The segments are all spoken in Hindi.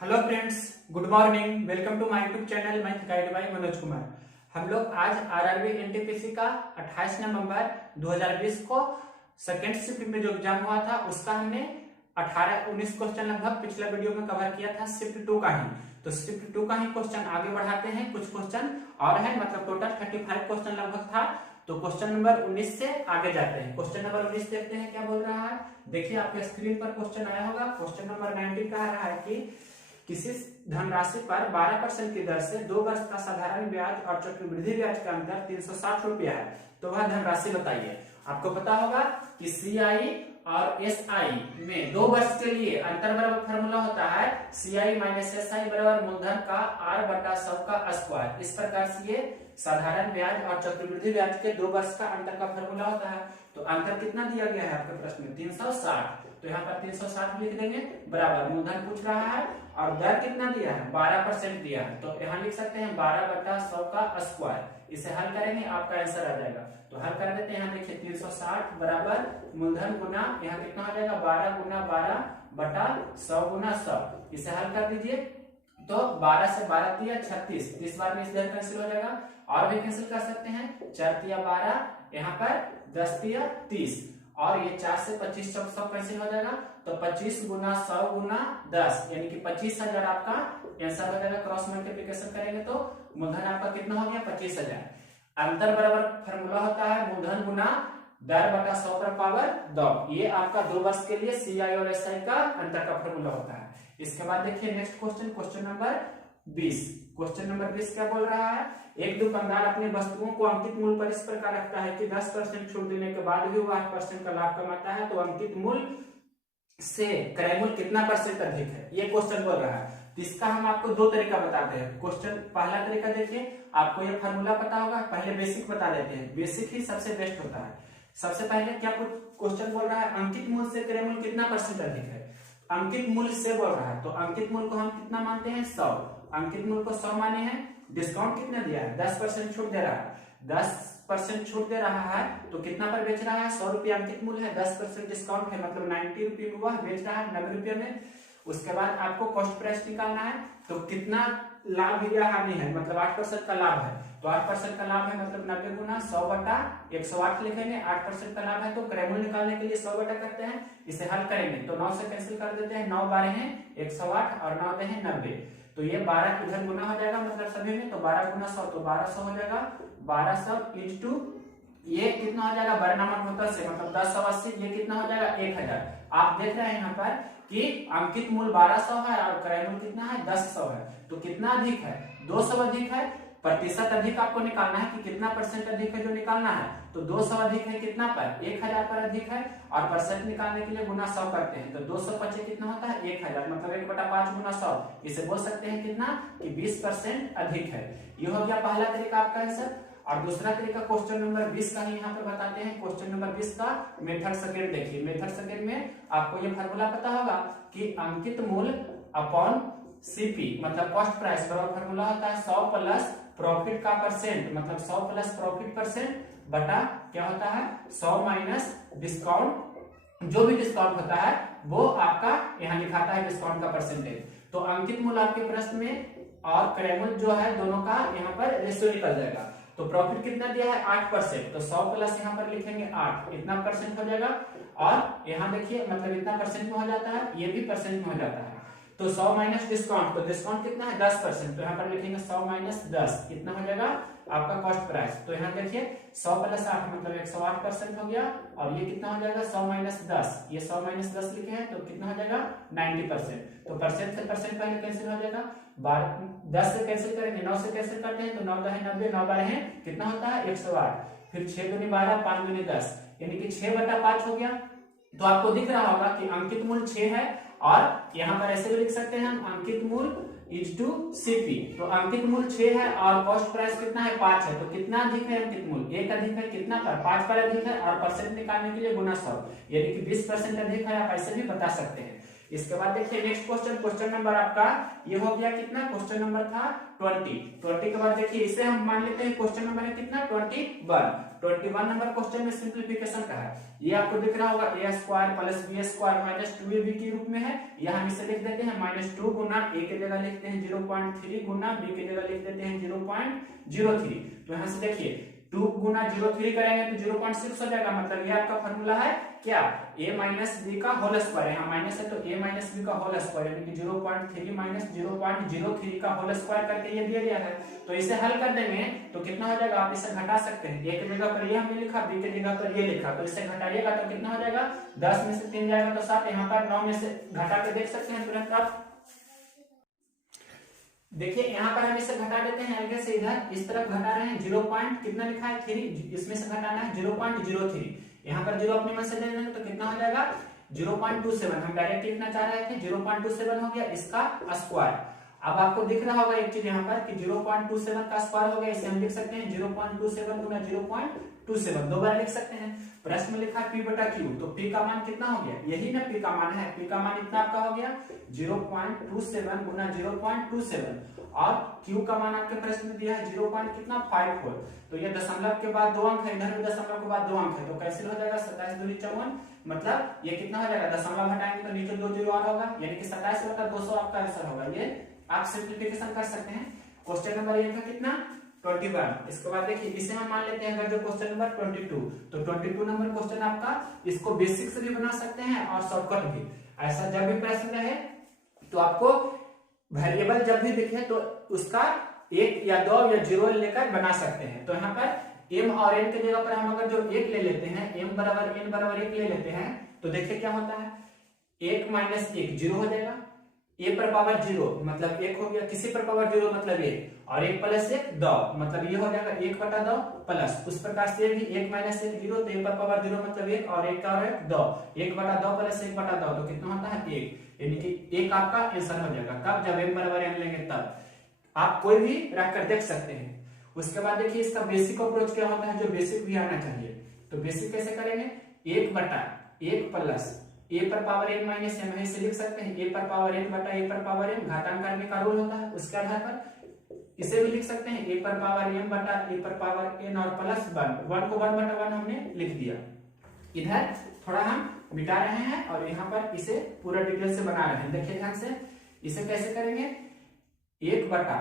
Hello friends, good morning. Welcome to my YouTube channel. मैं गाइड बाय मनोज कुमार। हम लोग आज आरआरबी एनटीपीसी का 28 नवंबर 2020 को सेकेंड शिफ्ट में जो एग्जाम हुआ था उसका हमने 18-19 क्वेश्चन लगभग पिछला वीडियो में कवर किया था शिफ्ट 2 का ही। तो शिफ्ट 2 का ही क्वेश्चन आगे बढ़ाते हैं। कुछ क्वेश्चन और है, मतलब टोटल 35 क्वेश्चन लगभग था। तो क्वेश्चन नंबर 19 से आगे जाते हैं। क्वेश्चन नंबर 19 देखते हैं क्या बोल रहा है। देखिए आपके स्क्रीन पर क्वेश्चन आया होगा। क्वेश्चन नंबर 19 कह रहा है कि किसी धनराशि पर 12% की दर से 2 वर्ष का साधारण ब्याज और चक्रवृद्धि ब्याज का अंतर 360 रुपया है, तो वह धनराशि बताइए। आपको पता होगा कि सीआई और एसआई में 2 वर्ष के लिए अंतर बराबर फॉर्मूला होता है सीआई माइनस एसआई बराबर मूलधन का आर बटा 100 का स्क्वायर। इस प्रकार से ये साधारण ब्याज और चक्रवृद्धि ब्याज के 2 वर्ष का अंतर का फॉर्मूला होता है। तो अंतर कितना दिया गया है आपके प्रश्न में 360, तो यहाँ पर 360 लिख देंगे बराबर मूलधन पूछ रहा है और दर कितना दिया है 12% दिया है, तो यहाँ लिख सकते हैं 12 बटा 100 का स्क्वायर। इसे हल करेंगे आपका आंसर आ जाएगा। तो हल कर देते हैं। यहाँ देखिए 360 बराबर मूलधन गुना यहाँ कितना हो जाएगा 12 गुना 12 बटा 100 गुना 100। इसे हल कर दीजिए तो 12 से 12 दिया 36, 30 बार में इस दर कैंसिल हो जाएगा। और भी कैंसिल कर सकते हैं 4 दिया 12, यहाँ पर 10 दिया 30 और ये 4 से 25 सब कैंसिल हो जाएगा। तो 25 गुना 100 गुना 10 यानी कि 25,000 आपका आंसर हो जाएगा। क्रॉस मल्टीप्लिकेशन करेंगे तो मूलधन आपका कितना हो गया 25,000। अंतर बराबर फॉर्मूला होता है मूलधन गुना दर बटा 100 पर पावर 2। ये आपका 2 वर्ष के लिए सीआई और एसआई का अंतर का फॉर्मूला होता है। इसके बाद देखिए next question, question number 20। Question number 20 क्या बोल रहा है। एक दुकानदार अपनी वस्तुओं को अंकित मूल्य पर इस प्रकार रखता है कि 10% छूट देने के बाद भी वो 8% का लाभ कमाता है, तो अंकित मूल्य से क्रय मूल्य कितना परसेंट अधिक है, ये क्वेश्चन बोल रहा है। तो इसका हम आपको 2 तरीका बताते हैं। क्वेश्चन पहला तरीका देखिए, आपको ये फार्मूला पता होगा, पहले बेसिक बता देते हैं। बेसिक ही सबसे बेस्ट होता है। सबसे पहले क्या क्वेश्चन बोल रहा है अंकित मूल्य से क्रय मूल्य कितना परसेंट अधिक है। अंकित मूल्य से बोल रहा है, तो अंकित मूल्य को हम कितना मानते हैं 100। अंकित मूल्य को 100 माने हैं। डिस्काउंट कितना दिया है 10% छूट दे रहा है। 10% छूट दे रहा है तो कितना पर बेच रहा है 100 रुपया अंकित मूल्य है, 10% डिस्काउंट है मतलब 90 रुपये में वह बेच रहा है 90 रुपये में। उसके बाद आपको कॉस्ट प्राइस निकालना है, तो कितना लाभ या हानि है, मतलब 8% का लाभ है। तो 8% का लाभ है मतलब 90 गुना 100 बटा 108 लिखेंगे। 8% का लाभ है तो क्रय मूल्य निकालने के लिए 100 बटा करते हैं। इसे हल करेंगे तो 9 से कैंसिल कर देते हैं। 9 बारह है 108 और 9 है 90, तो ये 12 इधर गुना हो जाएगा मतलब सभी में, तो 12 गुना 100 तो 1200 हो जाएगा। 1200 इंटू ये कितना हो जाएगा बर्नामक होता से मतलब 1080, ये कितना हो जाएगा 1000। आप देख रहे हैं यहाँ पर कि अंकित मूल्य 1200 है और क्रय मूल्य कितना है 1000 है, तो कितना अधिक है 200 अधिक है। प्रतिशत अधिक आपको निकालना है कि कितना परसेंट अधिक है जो निकालना है, तो 200 अधिक है कितना पर 1000 पर अधिक है और परसेंट निकालने के लिए गुना 100 करते हैं। तो 200 पचे कितना होता है 1000 मतलब 1/5 गुना 100। इसे बोल सकते हैं कितना कि 20% अधिक है। ये हो गया पहला तरीका आपका आंसर। और दूसरा तरीका क्वेश्चन नंबर 20 का ही यहाँ पर बताते हैं। क्वेश्चन नंबर 20 का मेथड सेकंड देखिए। मेथड सेकंड में आपको ये फार्मूला पता होगा कि अंकित मूल्य अपॉन सीपी मतलब कॉस्ट प्राइस बराबर फार्मूला होता है 100 प्लस प्रॉफिट का परसेंट मतलब 100 प्लस प्रॉफिट परसेंट बटा क्या होता है 100 माइनस डिस्काउंट। जो भी डिस्काउंट होता है वो आपका यहाँ लिखाता है डिस्काउंट का परसेंटेज। तो अंकित मूल्य आपके प्रश्न में और क्रय मूल्य जो है दोनों का यहाँ पर रेशियो निकल जाएगा। तो प्रॉफिट कितना दिया है 8%, तो 100 प्लस यहाँ पर लिखेंगे 8, इतना परसेंट हो जाएगा। और यहाँ देखिए मतलब इतना परसेंट में हो जाता है, ये भी परसेंट में हो जाता है। तो 100 माइनस डिस्काउंट, तो डिस्काउंट कितना है 10%, तो यहाँ पर लिखेंगे 100 माइनस 10, कितना हो जाएगा आपका कॉस्ट प्राइस। तो यहाँ देखिए 100 प्लस 8 मतलब 108% हो गया और ये कितना हो जाएगा 100 माइनस 10, ये 100 माइनस 10 लिखे हैं तो कितना हो जाएगा 90%। तो परसेंट से परसेंट पहले कैंसिल हो जाएगा। 10 से कैंसिल करेंगे 9 से कैंसिल करते हैं तो 9 है 90, 9 बारह है कितना होता है 108, फिर 6 दूनी 12, 5 दूनी 10 यानी कि 6/5 हो गया। तो आपको दिख रहा होगा कि अंकित मूल्य 6 है और यहाँ पर ऐसे भी लिख सकते हैं हम अंकित मूल्य इज टू सीपी। तो अंकित मूल्य 6 है और कॉस्ट प्राइस कितना है 5 है, तो कितना अधिक है अंकित मूल्य 1 अधिक है कितना पर 5 पर अधिक है और परसेंट निकालने के लिए गुना 100 यानी कि 20% अधिक है। आप ऐसे भी बता सकते हैं। इसके बाद देखिए नेक्स्ट क्वेश्चन, क्वेश्चन नंबर आपका ये हो गया कितना, क्वेश्चन नंबर था 20 के बाद देखिए इसे हम मान लेते हैं क्वेश्चन नंबर है कितना 21। 21 नंबर क्वेश्चन में सिंप्लीफिकेशन का है। ये आपको दिख रहा होगा a square plus b square minus 2ab के रूप में है। यह हम इसे लिख देते हैं -2 गुना a के जगह लिखते हैं 0.3 गुना b के जगह लिख देते हैं 0.03। तो यहाँ से देखिए 2 गुना 0.3 करेंगे तो 0.6 हो जाएगा। मतलब ये आपका फॉर्मूला है क्या, a माइनस बी का होल स्क्वायर, यहाँ माइनस है तो a माइनस बी का होल स्क्वायर यानी कि 0.3 माइनस 0.03 का होल स्क्वायर करके ये दिया गया है। तो इसे हल कर देंगे तो कितना हो जाएगा, आप इसे घटा सकते हैं। a की जगह पर ये हमने लिखा, b की जगह पर ये लिखा, तो इसे घटाइएगा तो कितना हो जाएगा, 10 में से 3 जाएगा तो 7, यहाँ पर 9 में से घटा के देख सकते हैं तुरंत आप। देखिए यहाँ पर हम इसे घटा देते हैं, आगे से इधर इस तरफ घटा रहे हैं, 0 पॉइंट कितना लिखा है 3, इसमें से घटाना है 0.03, यहाँ पर 0 अपने मन से ले लेंगे तो कितना हो जाएगा 0.27। हम डायरेक्ट लिखना चाह रहे थे, 0.27 हो गया इसका स्क्वायर। अब आपको दिख रहा होगा एक चीज यहाँ पर कि 0.27 का स्क्वायर हो गया, इसे हम लिख सकते हैं 0.27 गुना 0.27, दो बार लिख सकते हैं। प्रश्न में लिखा P बटा Q, तो P का मान कितना हो गया, यही ना P का मान है, P का मान इतना आपका हो गया 0.27 गुना 0.27 और Q का मान आपके प्रश्न में दिया है 0.54। तो ये दशमलव के बाद 2 अंक है, इधर भी दशमलव के बाद 2 अंक है, तो कैंसिल हो जाएगा 27 दूनी 54, मतलब ये कितना हो जाएगा, दशमलव हटाएंगे तो नीचे 2 जीरो और होगा, यानी कि 27 बटा 200 आपका आंसर होगा। ये आप सिंप्लीफिकेशन कर सकते हैं। क्वेश्चन नंबर ये था कितना 21। इसके बाद देखिए इसे हम मान लेते हैं अगर जो क्वेश्चन नंबर 22, तो 22 नंबर क्वेश्चन आपका इसको बेसिक से भी बना सकते हैं और शॉर्टकट भी। ऐसा जब भी प्रश्न रहे तो आपको वेरिएबल जब भी दिखे तो उसका 1 या 2 या 0 लेकर बना सकते हैं। तो यहाँ पर m और n की जगह पर हम अगर जो 1 ले लेते हैं, m बराबर n बराबर 1 ले लेते हैं, तो देखिए क्या होता है, 1 माइनस 1 0 हो जाएगा, a पर पावर 0 मतलब 1 हो गया, किसी पर पावर 0 मतलब 1, और 1 प्लस 1 2 मतलब ये हो जाएगा 1 बटा 2 प्लस, उस प्रकार से भी 1 माइनस 1 0, तो a पर पावर 0 मतलब 1 और 1 का और 1 2, 1 बटा 2 प्लस 1 बटा 2 तो कितना होता है 1, यानी कि 1 आपका आंसर हो जाएगा। कब, जब m बराबर n लेंगे तब। आप कोई भी रखकर देख सकते हैं। उसके बाद देखिए इसका बेसिक अप्रोच क्या होता है, जो बेसिक भी आना चाहिए। तो बेसिक कैसे करेंगे, 1 बटा 1 प्लस a पर पावर n माइनस m है, इसे लिख सकते हैं a पर पावर n बटा a पर पावर m, घातांक करने का रूल होता है, उसके आधार पर इसे भी लिख सकते हैं a पर पावर m बटा a पर पावर n और प्लस 1 को 1 बटा 1 हमने लिख दिया। इधर थोड़ा हम मिटा रहे हैं और यहाँ पर इसे पूरा डिटेल से बना रहे हैं। देखिए ध्यान से इसे कैसे करेंगे, 1 बटा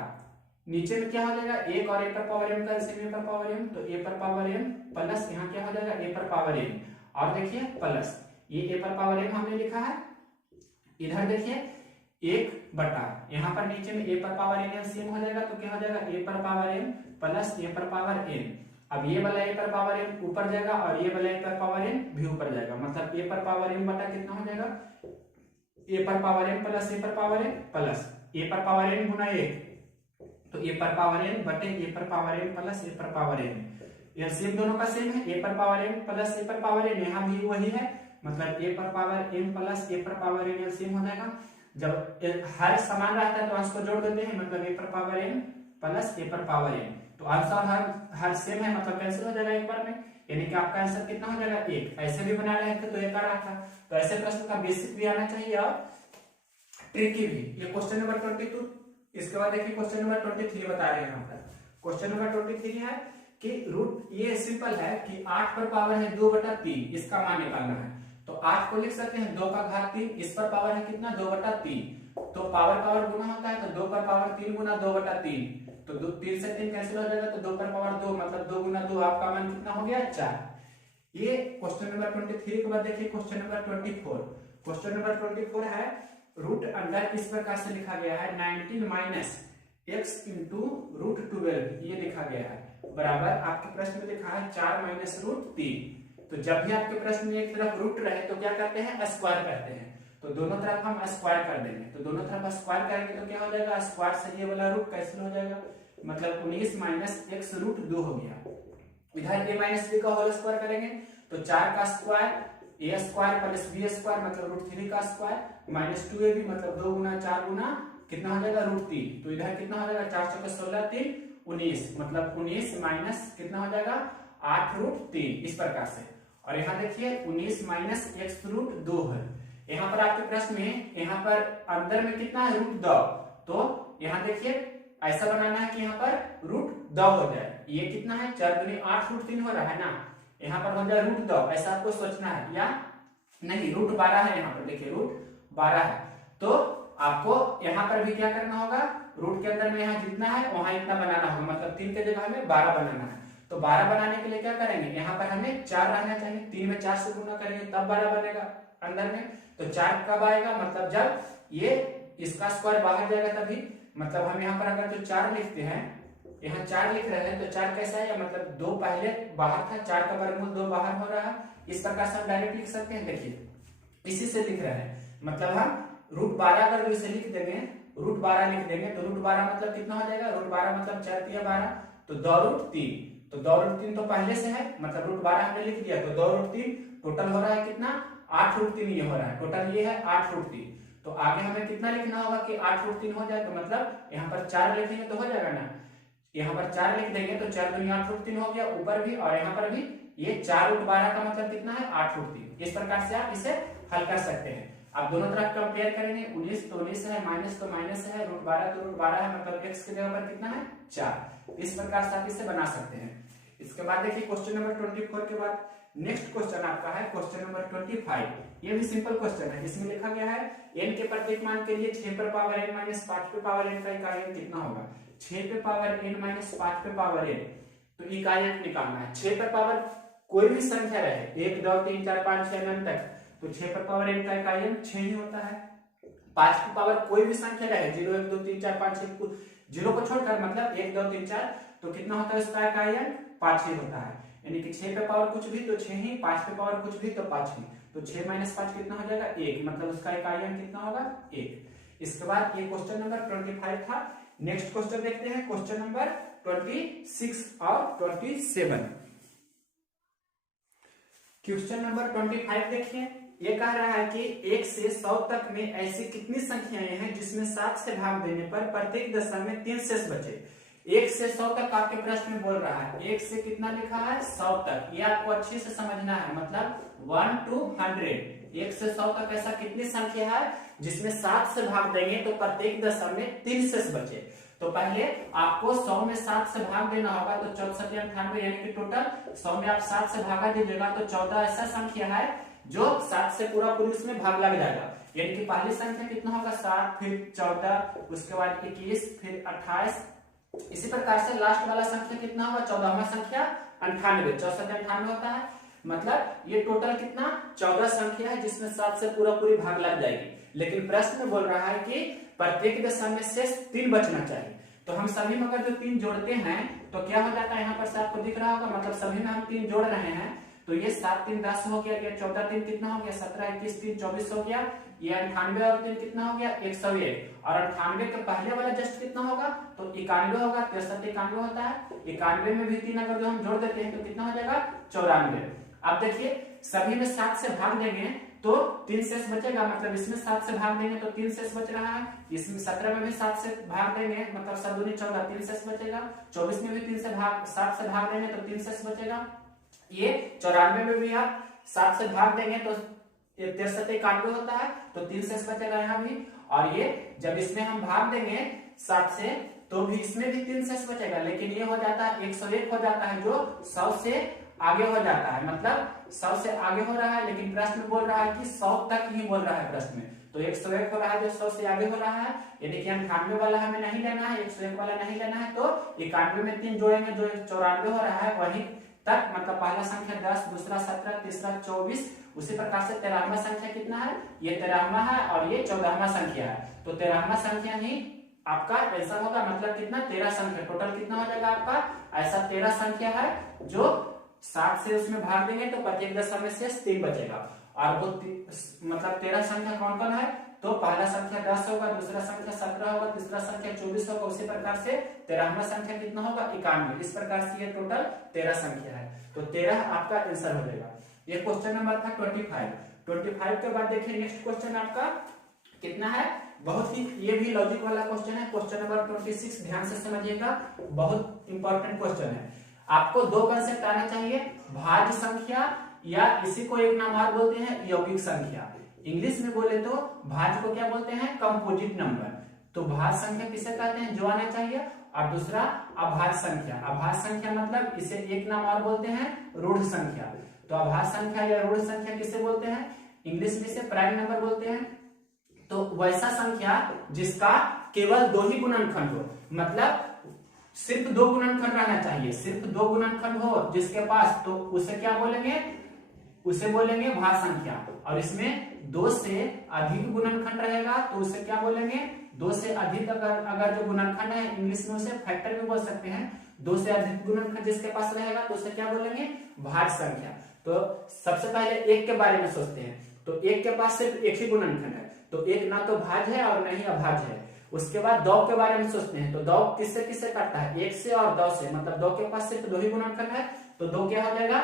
नीचे में क्या हो जाएगा, 1 और a पर पावर m का a पर पावर m, तो a पर पावर m प्लस यहाँ क्या हो जाएगा a पर पावर m, और देखिए प्लस ये a पर पावर m हमने लिखा है। इधर देखिए 1 बटा यहाँ पर नीचे में a पर पावर n एलसीएम हो जाएगा, तो क्या हो जाएगा a पर पावर m प्लस a पर पावर n। अब ये वाला a पर पावर m ऊपर जाएगा और ये वाला a पर पावर m भी ऊपर जाएगा, मतलब a पर पावर m बटा कितना हो जाएगा, a पर पावर m प्लस a पर पावर m प्लस a पर पावर n गुना 1, तो a पर पावर n बटे a पर पावर m प्लस a पर पावर n। एलसीएम दोनों का सेम है, a पर पावर m प्लस a पर पावर n, यहाँ भी वही है, मतलब a पर पावर m प्लस a पर पावर n एलसीएम हो जाएगा। जब हर समान रहता है तो अंश को जोड़ देते हैं, मतलब a पर पावर m प्लस a पर पावर n, तो आंसर हर सेम है, मतलब कैंसिल हो जाएगा एक बार में, यानी कि आपका आंसर कितना हो जाएगा 1। ऐसे भी बना रहे थे तो 1 आ रहा था। तो ऐसे प्रश्न का बेसिक भी आना चाहिए और ट्रिकी भी। ये क्वेश्चन नंबर 22। इसके बाद देखिए क्वेश्चन नंबर 23 बता रहे हैं यहाँ पर। क्वेश्चन नंबर 23 है कि रूट, ये सिंपल है कि 8 पर पावर है 2 बटा 3, इसका मान निकालना है। तो 8 को लिख सकते हैं 2 का घात 3, इस पर पावर है कितना 2 बटा 3, तो पावर पावर गुना होता है, तो 2 पर पावर 3 गुना 2 बटा 3, तो 3 से 3 कैंसिल हो जाएगा, तो 2 पर पावर 2 मतलब 2 गुना 2, आपका मान कितना हो गया 4। ये क्वेश्चन नंबर 23 के बाद देखिए क्वेश्चन नंबर 24। क्वेश्चन नंबर 24 है रूट अंडर इस प्रकार से लिखा गया है 19 माइनस x इंटू रूट 12, ये लिखा गया है बराबर, आपके प्रश्न में लिखा है 4 माइनस रूट 3। तो जब भी आपके प्रश्न में एक तरफ रूट रहे तो क्या करते हैं, स्क्वायर करते हैं, तो दोनों तरफ हम स्क्वायर कर देंगे। तो दोनों तरफ स्क्वायर करेंगे तो क्या हो जाएगा, स्क्वायर से ये वाला रूट कैंसिल हो जाएगा, मतलब 19 माइनस x रूट 2 हो गया। इधर a माइनस b का होल स्क्वायर करेंगे तो 4 का square a square plus b square मतलब रूट 3 का स्क्वायर माइनस 2ab मतलब 2 गुना 4 गुना कितना हो जाएगा रूट 3। तो इधर कितना हो जाएगा 4 का 16 3 19, मतलब 19 माइनस कितना हो जाएगा 8 रूट 3, इस प्रकार से। और यहाँ देखिए 19 माइनस x रूट 2 है। यहाँ पर आपके प्रश्न में यहाँ पर अंदर में कितना है रूट 2, तो यहाँ देखिए ऐसा बनाना है कि यहाँ पर रूट 10 हो जाए। ये कितना है 4 दूनी 8 रूट 3 हो रहा है ना, यहाँ पर हो जाए रूट 10, ऐसा आपको सोचना है। या नहीं, रूट 12 है यहाँ पर, देखिए रूट 12 है। तो आपको यहाँ पर भी क्या करना होगा, रूट के अंदर में यहाँ जितना है वहां इतना बनाना होगा, मतलब 3 के जगह हमें 12 बनाना है। तो 12 बनाने के लिए क्या करेंगे, यहाँ पर हमें 4 रहना चाहिए, 3 में 4 से गुना करेंगे तब 12 बनेगा अंदर में। तो 4 कब आएगा, मतलब जब ये इसका स्क्वायर बाहर जाएगा तभी। मतलब हम यहाँ पर अगर जो 4 लिखते हैं, यहाँ 4 लिख रहे हैं तो 4 कैसा है, मतलब 2 पहले बाहर था, 4 का वर्गमूल 2 बाहर हो रहा है। इस प्रकार से हम डायरेक्ट लिख सकते हैं। देखिए इसी से लिख रहे हैं, मतलब हम रूट 12 अगर इसे लिख देंगे, रूट 12 लिख देंगे तो रूट 12 मतलब कितना हो जाएगा, रूट 12 मतलब 4 तिया 12, तो 2 रूट 3, तो 2 रूट 3 तो पहले से है, मतलब रूट 12 हमने लिख दिया, तो 2 रूट 3 टोटल हो रहा है कितना, 8 रूट 3 ये हो रहा है, टोटल ये है 8 रूट 3। तो आगे हमें कितना लिखना होगा कि 8 रूट 3 हो जाए, तो मतलब यहाँ पर 4 लिखेंगे तो हो जाएगा ना, यहाँ पर 4 लिख देंगे तो 4 दूनी 8 रूट 3 हो गया, ऊपर भी और यहाँ पर भी। ये 4 रूट 12 का मतलब कितना है 8 रूट 3। इस प्रकार से आप इसे हल कर सकते हैं। आप दोनों तरफ कंपेयर करेंगे, 19 तो 19 है, माइनस तो माइनस है, रूट 12 तो रूट 12 है, मतलब x की जगह पर कितना है 4। इस प्रकार से आप इसे बना सकते हैं। इसके बाद देखिए क्वेश्चन नंबर 24 के बाद नेक्स्ट क्वेश्चन आपका है क्वेश्चन नंबर 25। ये भी सिंपल क्वेश्चन है, जिसमें लिखा गया है n के प्रत्येक मान के लिए 6 पर पावर n माइनस 5 पे पावर n का इकाई अंक कितना होगा। 6 पे पावर n माइनस 5 पे पावर n, तो इकाई अंक निकालना है। 6 पर पावर कोई भी संख्या रहे, 1 2 3 4 5 6 9 तक, तो 6 पर पावर n का इकाई अंक 6 ही होता है। 5 की पावर कोई भी संख्या रहे, 0 1 2 3 4 5 6, 0 को छोड़कर मतलब 1 2 3 4, तो कितना होता है उसका इकाई अंक 5 ही होता है। यानी कि 6 पे पावर कुछ भी तो 6 ही, 5 पे पावर कुछ भी तो 5 ही, तो 6 माइनस 5 कितना हो जाएगा 1, मतलब उसका इकाई अंक कितना होगा 1। इसके बाद ये क्वेश्चन नंबर 25 था। नेक्स्ट क्वेश्चन देखते हैं क्वेश्चन नंबर 26 और 27। क्वेश्चन नंबर 25 देखिए, ये कह रहा है कि 1 से 100 तक में ऐसी कितनी संख्याएं हैं जिसमें 7 से भाग देने पर प्रत्येक दशा में 3 शेष बचे। 1 से 100 तक आपके प्रश्न में बोल रहा है, 1 से कितना लिखा है 100 तक, ये आपको अच्छे से समझना है, मतलब 1 to 100। 1 से 100 तक ऐसा कितनी संख्या है जिसमें 7 से भाग देंगे तो प्रत्येक दशा में 3 शेष बचे। तो पहले आपको 100 में 7 से भाग देना होगा, तो 14 98, यानी कि टोटल 100 में आप 7 से भागा दीजिएगा तो 14 ऐसा संख्या है जो 7 से पूरा पूरी उसमें भाग लग जाएगा। यानी कि पहली संख्या कितना होगा 7, फिर 14, उसके बाद 21, फिर 28, इसी प्रकार से लास्ट वाला संख्या कितना होगा 14वां संख्या 98, 64 98 होता है। मतलब ये टोटल कितना 14 संख्या है जिसमें 7 से पूरा पूरी भाग लग जाएगी। लेकिन प्रश्न में बोल रहा है कि प्रत्येक दशा में शेष 3 बचना चाहिए। तो हम सभी में अगर जो 3 जोड़ते हैं तो क्या हो जाता है, यहाँ पर से आपको दिख रहा होगा, मतलब सभी में हम 3 जोड़ रहे हैं, तो ये 7 3 10 हो गया, ये 14 3 कितना हो गया 17, 21 3 24 हो गया, ये 98 और 3 कितना हो गया 101, और 98 के पहले वाला जस्ट कितना होगा तो 91 होगा, 63 91 होता है। 91 में भी 3 अगर जो हम जोड़ देते हैं तो कितना हो जाएगा 94। अब देखिए सभी में 7 से भाग देंगे तो 3 शेष बचेगा, मतलब इसमें 7 से भाग देंगे तो 3 शेष बच रहा है, इसमें 17 में भी 7 से भाग देंगे मतलब 7 दूनी 14 3 शेष बचेगा, 24 में भी 7 से भाग देंगे तो 3 शेष बचेगा, ये 94 में भी आप 7 से भाग देंगे तो 63 91 होता है, तो 3 शेष बचेगा यहाँ भी। और ये जब इसमें हम भाग देंगे 7 से तो भी इसमें भी 3 शेष बचेगा, लेकिन ये हो जाता है 101 हो जाता है जो 100 से आगे हो जाता है, मतलब 100 से आगे हो रहा है, लेकिन प्रश्न बोल रहा है कि 100 तक ही बोल रहा है प्रश्न में, तो 101 हो रहा है जो 100 से आगे हो रहा है, यानी कि 98 वाला हमें नहीं लेना है, 101 वाला नहीं लेना है, तो 91 में 3 जोड़ेंगे जो 94 हो रहा है वही तक, मतलब पहला संख्या 10, दूसरा 17, तीसरा 24, उसी प्रकार से 13वां संख्या कितना है, ये 13वां है और ये 14वां संख्या है, तो 13वां संख्या ही आपका आंसर होगा, मतलब कितना 13 संख्या, टोटल कितना हो जाएगा आपका, ऐसा 13 संख्या है जो 7 से उसमें भाग देंगे तो प्रत्येक दशा में शेष 3 बचेगा। और वो मतलब 13 संख्या कौन कौन है, तो पहला संख्या 10 होगा, दूसरा संख्या 17 होगा, तीसरा संख्या 24 होगा, उसी प्रकार से 13वां संख्या कितना होगा 91। इस प्रकार से ये टोटल 13 संख्या है, तो 13 आपका आंसर हो जाएगा। ये क्वेश्चन नंबर था 25 के बाद देखिए नेक्स्ट क्वेश्चन आपका कितना है, बहुत ही ये भी लॉजिक वाला क्वेश्चन है, क्वेश्चन नंबर 26, ध्यान से समझिएगा, बहुत इंपॉर्टेंट क्वेश्चन है। आपको 2 कंसेप्ट आना चाहिए, भाज्य संख्या या इसी को एक नाम और बोलते हैं यौगिक संख्या। इंग्लिश में बोले तो भाज्य को क्या बोलते हैं कंपोजिट नंबर, तो भाज्य संख्या किसे कहते हैं, जो आना चाहिए। और दूसरा अभाज्य संख्या। अभाज्य संख्या मतलब इसे एक नाम और बोलते हैं रूढ़ संख्या। तो अभाज्य संख्या या रूढ़ संख्या किसे बोलते हैं, इंग्लिश में इसे प्राइम नंबर बोलते हैं। तो वैसा संख्या जिसका केवल 2 ही गुणनखंड हो, मतलब सिर्फ 2 गुणनखंड रहना चाहिए, सिर्फ 2 गुणनखंड हो जिसके पास, तो उसे क्या बोलेंगे, उसे बोलेंगे भाज्य संख्या। और इसमें 2 से अधिक गुणनखंड रहेगा तो उसे क्या बोलेंगे, 2 से अधिक अगर जो गुणनखंड है, इंग्लिश में उसे फैक्टर भी बोल सकते हैं। 2 से अधिक गुणनखंड जिसके पास रहेगा तो उसे क्या बोलेंगे, भाज्य संख्या। तो सबसे पहले 1 के बारे में सोचते हैं। तो 1 के पास सिर्फ 1 ही गुणनखंड है, तो 1 ना तो भाज्य है और न ही अभाज्य है। उसके बाद 2 के बारे में सोचते हैं। तो 2 किससे किससे काटता है, 1 से और 2 से, मतलब 2 के पास सिर्फ 2 ही गुणनखंड है, तो 2 क्या हो जाएगा,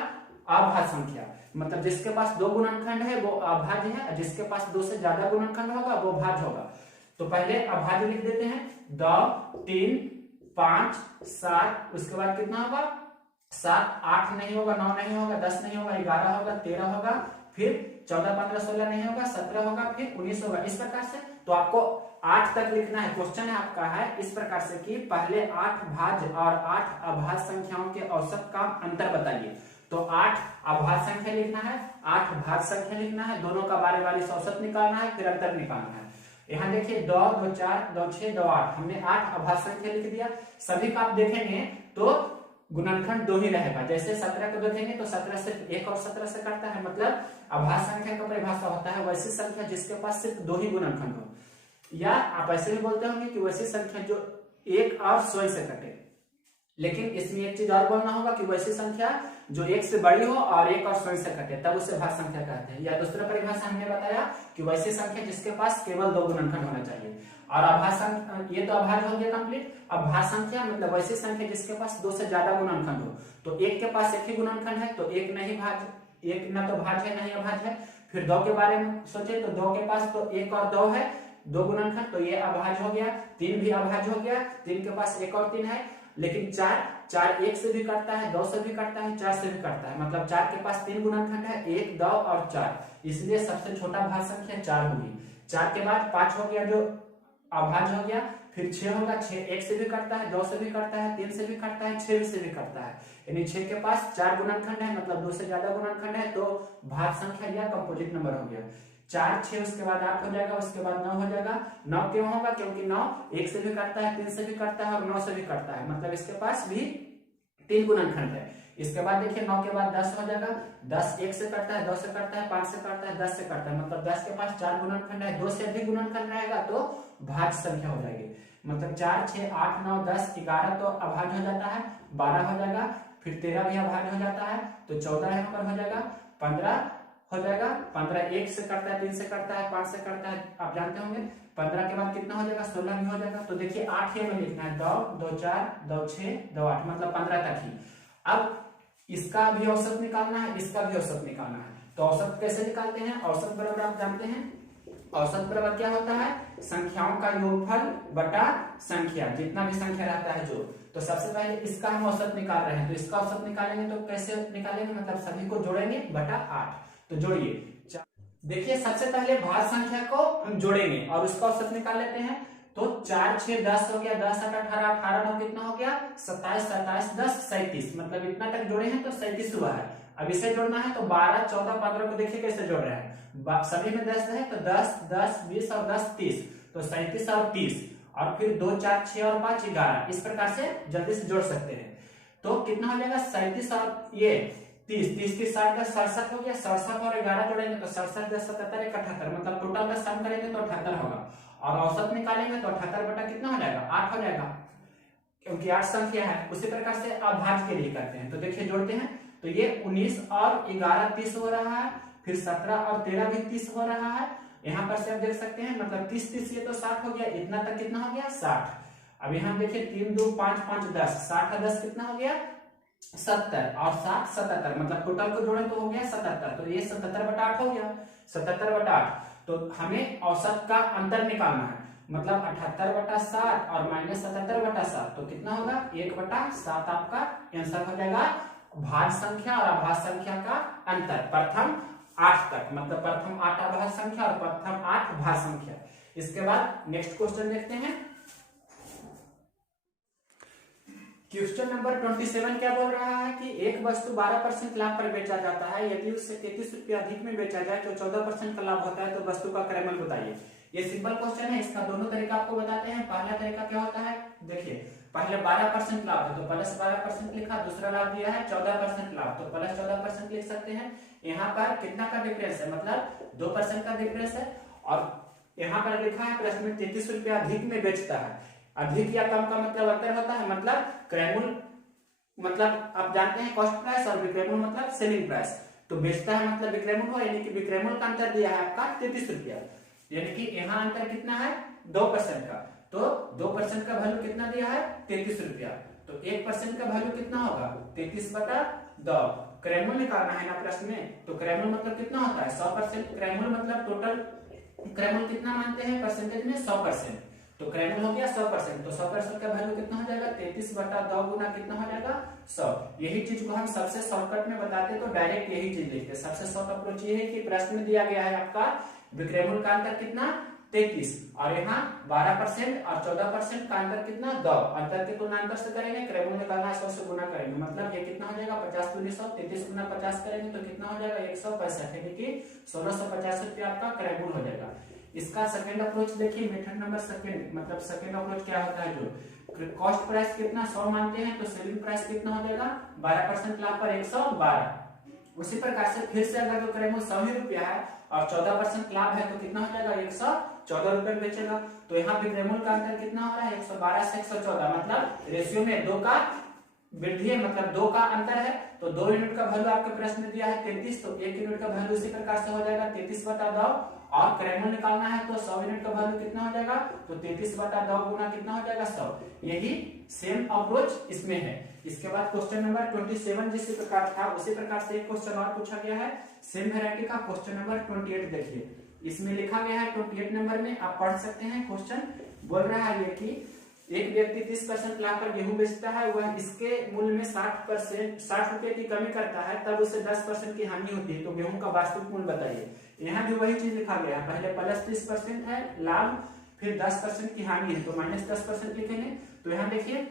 अभाज्य संख्या। मतलब जिसके पास 2 गुणनखंड है वो अभाज्य है, और जिसके पास 2 से ज्यादा गुणनखंड होगा वो भाज्य होगा। तो पहले अभाज्य लिख देते हैं, 2 3 5 7, उसके बाद कितना होगा, 7 8 नहीं होगा, 9 नहीं होगा, 10 नहीं होगा, 11 होगा, 13 होगा, फिर 14 15 16 नहीं होगा, 17 होगा, फिर 19 होगा, इस प्रकार से। तो आपको 8 तक लिखना है। क्वेश्चन है आपका है इस प्रकार से कि पहले 8 भाज्य और 8 अभाज्य संख्याओं के औसत का अंतर बताइए। तो 8 अभाज्य संख्या लिखना है, 8 भाज्य संख्या लिखना है, दोनों का बारे बारी से औसत निकालना है, फिर अंतर निकालना है। यहाँ देखिए 2 2 4 2 6 2 8, हमने 8 अभाज्य संख्या लिख दिया। सभी का आप देखेंगे तो गुणनखंड 2 ही रहेगा। जैसे 17 को देखेंगे तो 17 सिर्फ 1 और 17 से काटता है, मतलब अभाज्य संख्या का परिभाषा होता है वैसी संख्या जिसके पास सिर्फ 2 ही गुणनखंड हो, या आप ऐसे भी बोलते होंगे कि वैसी संख्या जो 1 और स्वयं से कटे। लेकिन इसमें एक चीज और बोलना होगा कि वैसी संख्या जो 1 से बड़ी हो और 1 और स्वयं से कटे, तब उसे भाज्य संख्या कहते हैं। या दूसरा परिभाषा हमने बताया कि वैसी संख्या जिसके पास केवल 2 गुणनखंड होना चाहिए। और अभाज्य संख्या, ये तो अभाज्य हो गया कंप्लीट। अब भाज्य संख्या मतलब वैसी संख्या जिसके पास 2 से ज्यादा गुणनखंड हो। तो 1 के पास 1 ही गुणनखंड है, तो 1 नहीं भाज्य, 1 ना तो भाज्य है नहीं अभाज्य है। फिर 2 के बारे में सोचे तो 2 के पास तो 1 और 2 है, 2 गुणनखंड, तो ये अभाज्य हो गया। 3 भी अभाज्य हो गया, 3 के पास 1 और 3 है। लेकिन 4 1 से भी कटता है, 2 से भी कटता है, 4 से भी कटता है, मतलब 4 के पास 3 गुणनखंड है, 1 2 और 4, इसलिए सबसे छोटा भाज्य संख्या 4 होगी। 4 के बाद 5 हो गया जो अभाज्य हो गया, फिर 6 होगा, 6 1 से भी कटता है, 2 से भी कटता है, 3 से भी कटता है, 6 से भी कटता है, यानी 6 के पास 4 गुणनखंड है, मतलब 2 से ज्यादा गुणनखंड है, तो भाज्य संख्या या कंपोजिट नंबर हो गया। 4 6 उसके बाद 8 हो जाएगा, उसके बाद 9 हो जाएगा। 9 क्यों होगा, क्योंकि 9 1 से भी कटता है, 3 से भी कटता है और 9 से भी कटता है, मतलब इसके पास भी 3 गुणनखंड है। इसके बाद देखिए 9 के बाद 10 हो जाएगा, 10 1 से कटता है, 2 से कटता है, 5 से कटता है, 10 से कटता है, मतलब 10 के पास 4 गुणनखंड है, 2 से अधिक गुणनखंड रहेगा तो भाज्य संख्या हो जाएगी। मतलब 4 6 8 9 10 11 तो अभाज्य हो जाता है, 12 हो जाएगा, फिर 13 भी अभाज्य हो जाता है, तो 14 यहाँ पर हो जाएगा, 15 हो जाएगा। 15 1 से कटता है, 3 से कटता है, 5 से कटता है, आप जानते होंगे। 15 के बाद कितना हो जाएगा, 16 भी हो जाएगा। तो देखिए 8 ही हमें लिखना है, 2 2 4 2 6 2 8, मतलब 15 तक ही। अब इसका भी औसत निकालना है, इसका भी औसत निकालना है। तो औसत कैसे निकालते हैं, औसत बराबर आप जानते हैं, औसत बराबर क्या होता है, संख्याओं का योगफल बटा संख्या, जितना भी संख्या रहता है जो। तो सबसे पहले इसका हम औसत निकाल रहे हैं, तो इसका औसत निकालेंगे तो कैसे निकालेंगे, मतलब सभी को जोड़ेंगे बटा 8। तो जोड़िए, देखिए सबसे पहले भाज्य संख्या को हम जोड़ेंगे और उसका औसत निकाल लेते हैं। तो 4 6 10 हो गया, 10 8 18 18 9 कितना हो गया, 27 27 10 37, मतलब इतना तक जोड़े हैं तो 37 हुआ है। अब इसे जोड़ना है तो 12 14 15 को देखिए कैसे जोड़ रहे हैं, सभी में 10 है तो 10 10 20 और 10 30, तो 37 और 30, और फिर 2 4 6 और 5 11, इस प्रकार से जल्दी से जोड़ सकते हैं। तो कितना हो जाएगा, 37 और ये 30 30 30 60 67 हो गया, 67 और 11 जोड़ेंगे तो 67 10 77 1 78, मतलब टोटल का सम करेंगे तो 78 होगा, और औसत निकालेंगे तो 78 बटा कितना हो जाएगा, 8 हो जाएगा, क्योंकि 8 संख्या है। उसी प्रकार से अभाज्य के लिए करते हैं। तो देखिए जोड़ते हैं, तो ये 19 और 11 30 हो रहा है, फिर 17 और 13 भी 30 हो रहा है। यहाँ पर से आप देख सकते हैं, मतलब 30 30 ये तो 60 हो गया, इतना तक कितना हो गया, 60। अब यहाँ देखिए 3 2 5 5 10, 60 और 10 कितना हो गया, 70, और 7 77, मतलब टोटल को जोड़े तो हो गया 77, तो ये 77 बटा 8 हो गया, 77 बटा 8। तो हमें औसत का अंतर निकालना है, मतलब 78 बटा 7 और माइनस 77 बटा 7, तो कितना होगा, 1 बटा 7 आपका आंसर हो जाएगा। भाज्य संख्या और अभाज्य संख्या का अंतर प्रथम 8 तक, मतलब प्रथम 8 अभाज्य संख्या और प्रथम 8 भाज्य संख्या, इसके बाद नेक्स्ट क्वेश्चन देखते हैं। क्वेश्चन नंबर 27 क्या बोल रहा है कि एक वस्तु 12% लाभ पर बेचा जाता है, यदि उससे 33 रुपया अधिक में बेचा जाए तो 14% का लाभ होता है, तो वस्तु का क्रयमूल्य बताइए। ये सिंपल क्वेश्चन है, इसका दोनों तरीका आपको बताते हैं। पहला तरीका क्या होता है, देखिए पहले 12% लाभ है तो प्लस 12% लिखा, दूसरा लाभ दिया है 14% लाभ तो प्लस 14% लिख सकते हैं। यहाँ पर कितना का डिफरेंस है, मतलब 2% का डिफरेंस है, और यहाँ पर लिखा है प्रश्न में 33 रुपया अधिक में बेचता है। अधिक या कम का मतलब अंतर होता है, मतलब क्रयमूल्य मतलब आप जानते हैं कॉस्ट प्राइस और विक्रयमूल्य मतलब सेलिंग प्राइस, तो बेचता है मतलब विक्रयमूल्य हो, यानी कि विक्रयमूल्य का अंतर दिया है आपका 33 रुपया, यानी कि यहाँ अंतर कितना है 2% का, तो 2% का वैल्यू कितना दिया है 33 रुपया, तो 1% का वैल्यू कितना होगा 33/2। क्रयमूल्य निकालना है ना प्रश्न में, तो क्रयमूल्य मतलब कितना होता है 100%। क्रयमूल्य मतलब टोटल क्रयमूल्य कितना मानते हैं परसेंटेज में 100%, तो क्रयमूल्य हो गया 100%, तो 100% का वैल्यू कितना हो जाएगा 33/2 गुना कितना हो जाएगा 100। यही चीज को हम सबसे शॉर्टकट में बताते तो डायरेक्ट यही चीज लिखते। सबसे शॉर्ट अप्रोच ये है कि प्रश्न में दिया गया है आपका विक्रयमूल्य का अंतर कितना 33 और यहाँ 12% और 14% का अंतर कितना 2, अंतर की तुलना अंतर से करेंगे, क्रयमूल्य निकालना 100 से गुना करेंगे, मतलब ये कितना हो जाएगा 50 दूनी 100, 33 गुना 50 करेंगे तो कितना हो जाएगा 165, यानी कि 1650 रुपया आपका क्रयमूल्य हो जाएगा। इसका सेकंड अप्रोच देखिए, मेथड नंबर सेकंड, मतलब सेकंड अप्रोच क्या होता है, जो कॉस्ट प्राइस कितना 100 मानते हैं तो सेलिंग प्राइस कितना हो जाएगा 12% लाभ पर 112। उसी प्रकार से फिर से अगर जो क्रयमूल्य 100 ही रुपया है और 14% लाभ है तो कितना हो जाएगा 114 रुपए में बेचेगा, तो यहाँ विक्रयमूल्य का अंतर कितना हो रहा है 112 से 114, मतलब रेशियो में 2 का वृद्धि है, मतलब 2 का अंतर है, तो 2 यूनिट का वैल्यू आपके प्रश्न में दिया है 33, तो 1 यूनिट का वैल्यू उसी प्रकार से हो जाएगा 33/2, और क्रयमूल्य निकालना है तो 100 यूनिट का वैल्यू कितना हो जाएगा, तो 33/2 गुना कितना हो जाएगा 100। यही सेम अप्रोच इसमें है। इसके बाद क्वेश्चन नंबर 27 जिस प्रकार था उसी प्रकार से एक क्वेश्चन और पूछा गया है सेम वैरायटी का, क्वेश्चन नंबर 28 देखिए, इसमें लिखा गया है 28 नंबर में आप पढ़ सकते हैं। क्वेश्चन बोल रहा है ये कि एक व्यक्ति 30% लाभ पर गेहूं बेचता है, वह इसके मूल्य में 60 रुपए की कमी करता है, तब उसे 10% की हानि होती है, तो गेहूं का वास्तविक मूल्य बताइए। यहाँ भी वही चीज लिखा गया है, पहले प्लस 30% है लाभ, फिर 10% की हानि है तो माइनस 10% लिखेंगे। तो यहाँ देखिए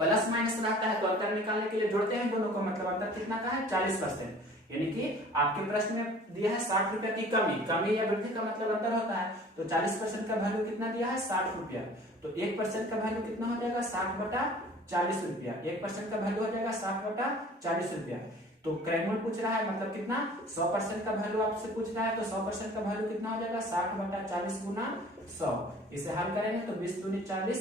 प्लस माइनस रहता है तो अंतर निकालने के लिए जोड़ते हैं दोनों को, मतलब अंतर कितना का है 40%, यानी कि आपके प्रश्न में दिया है 60 रुपया की कमी या वृद्धि का मतलब अंतर होता है, तो 40% का वैल्यू कितना दिया है 60 रुपया, तो 1% का वैल्यू कितना हो जाएगा 60/40 रुपया, 1% का वैल्यू हो जाएगा 60/40 रुपया। तो क्रयमूल्य पूछ रहा है मतलब कितना 100% का वैल्यू आपसे पूछ रहा है, तो 100% का वैल्यू कितना हो जाएगा 60/40 गुना 100। इसे हल करेंगे तो 20 दूनी 40,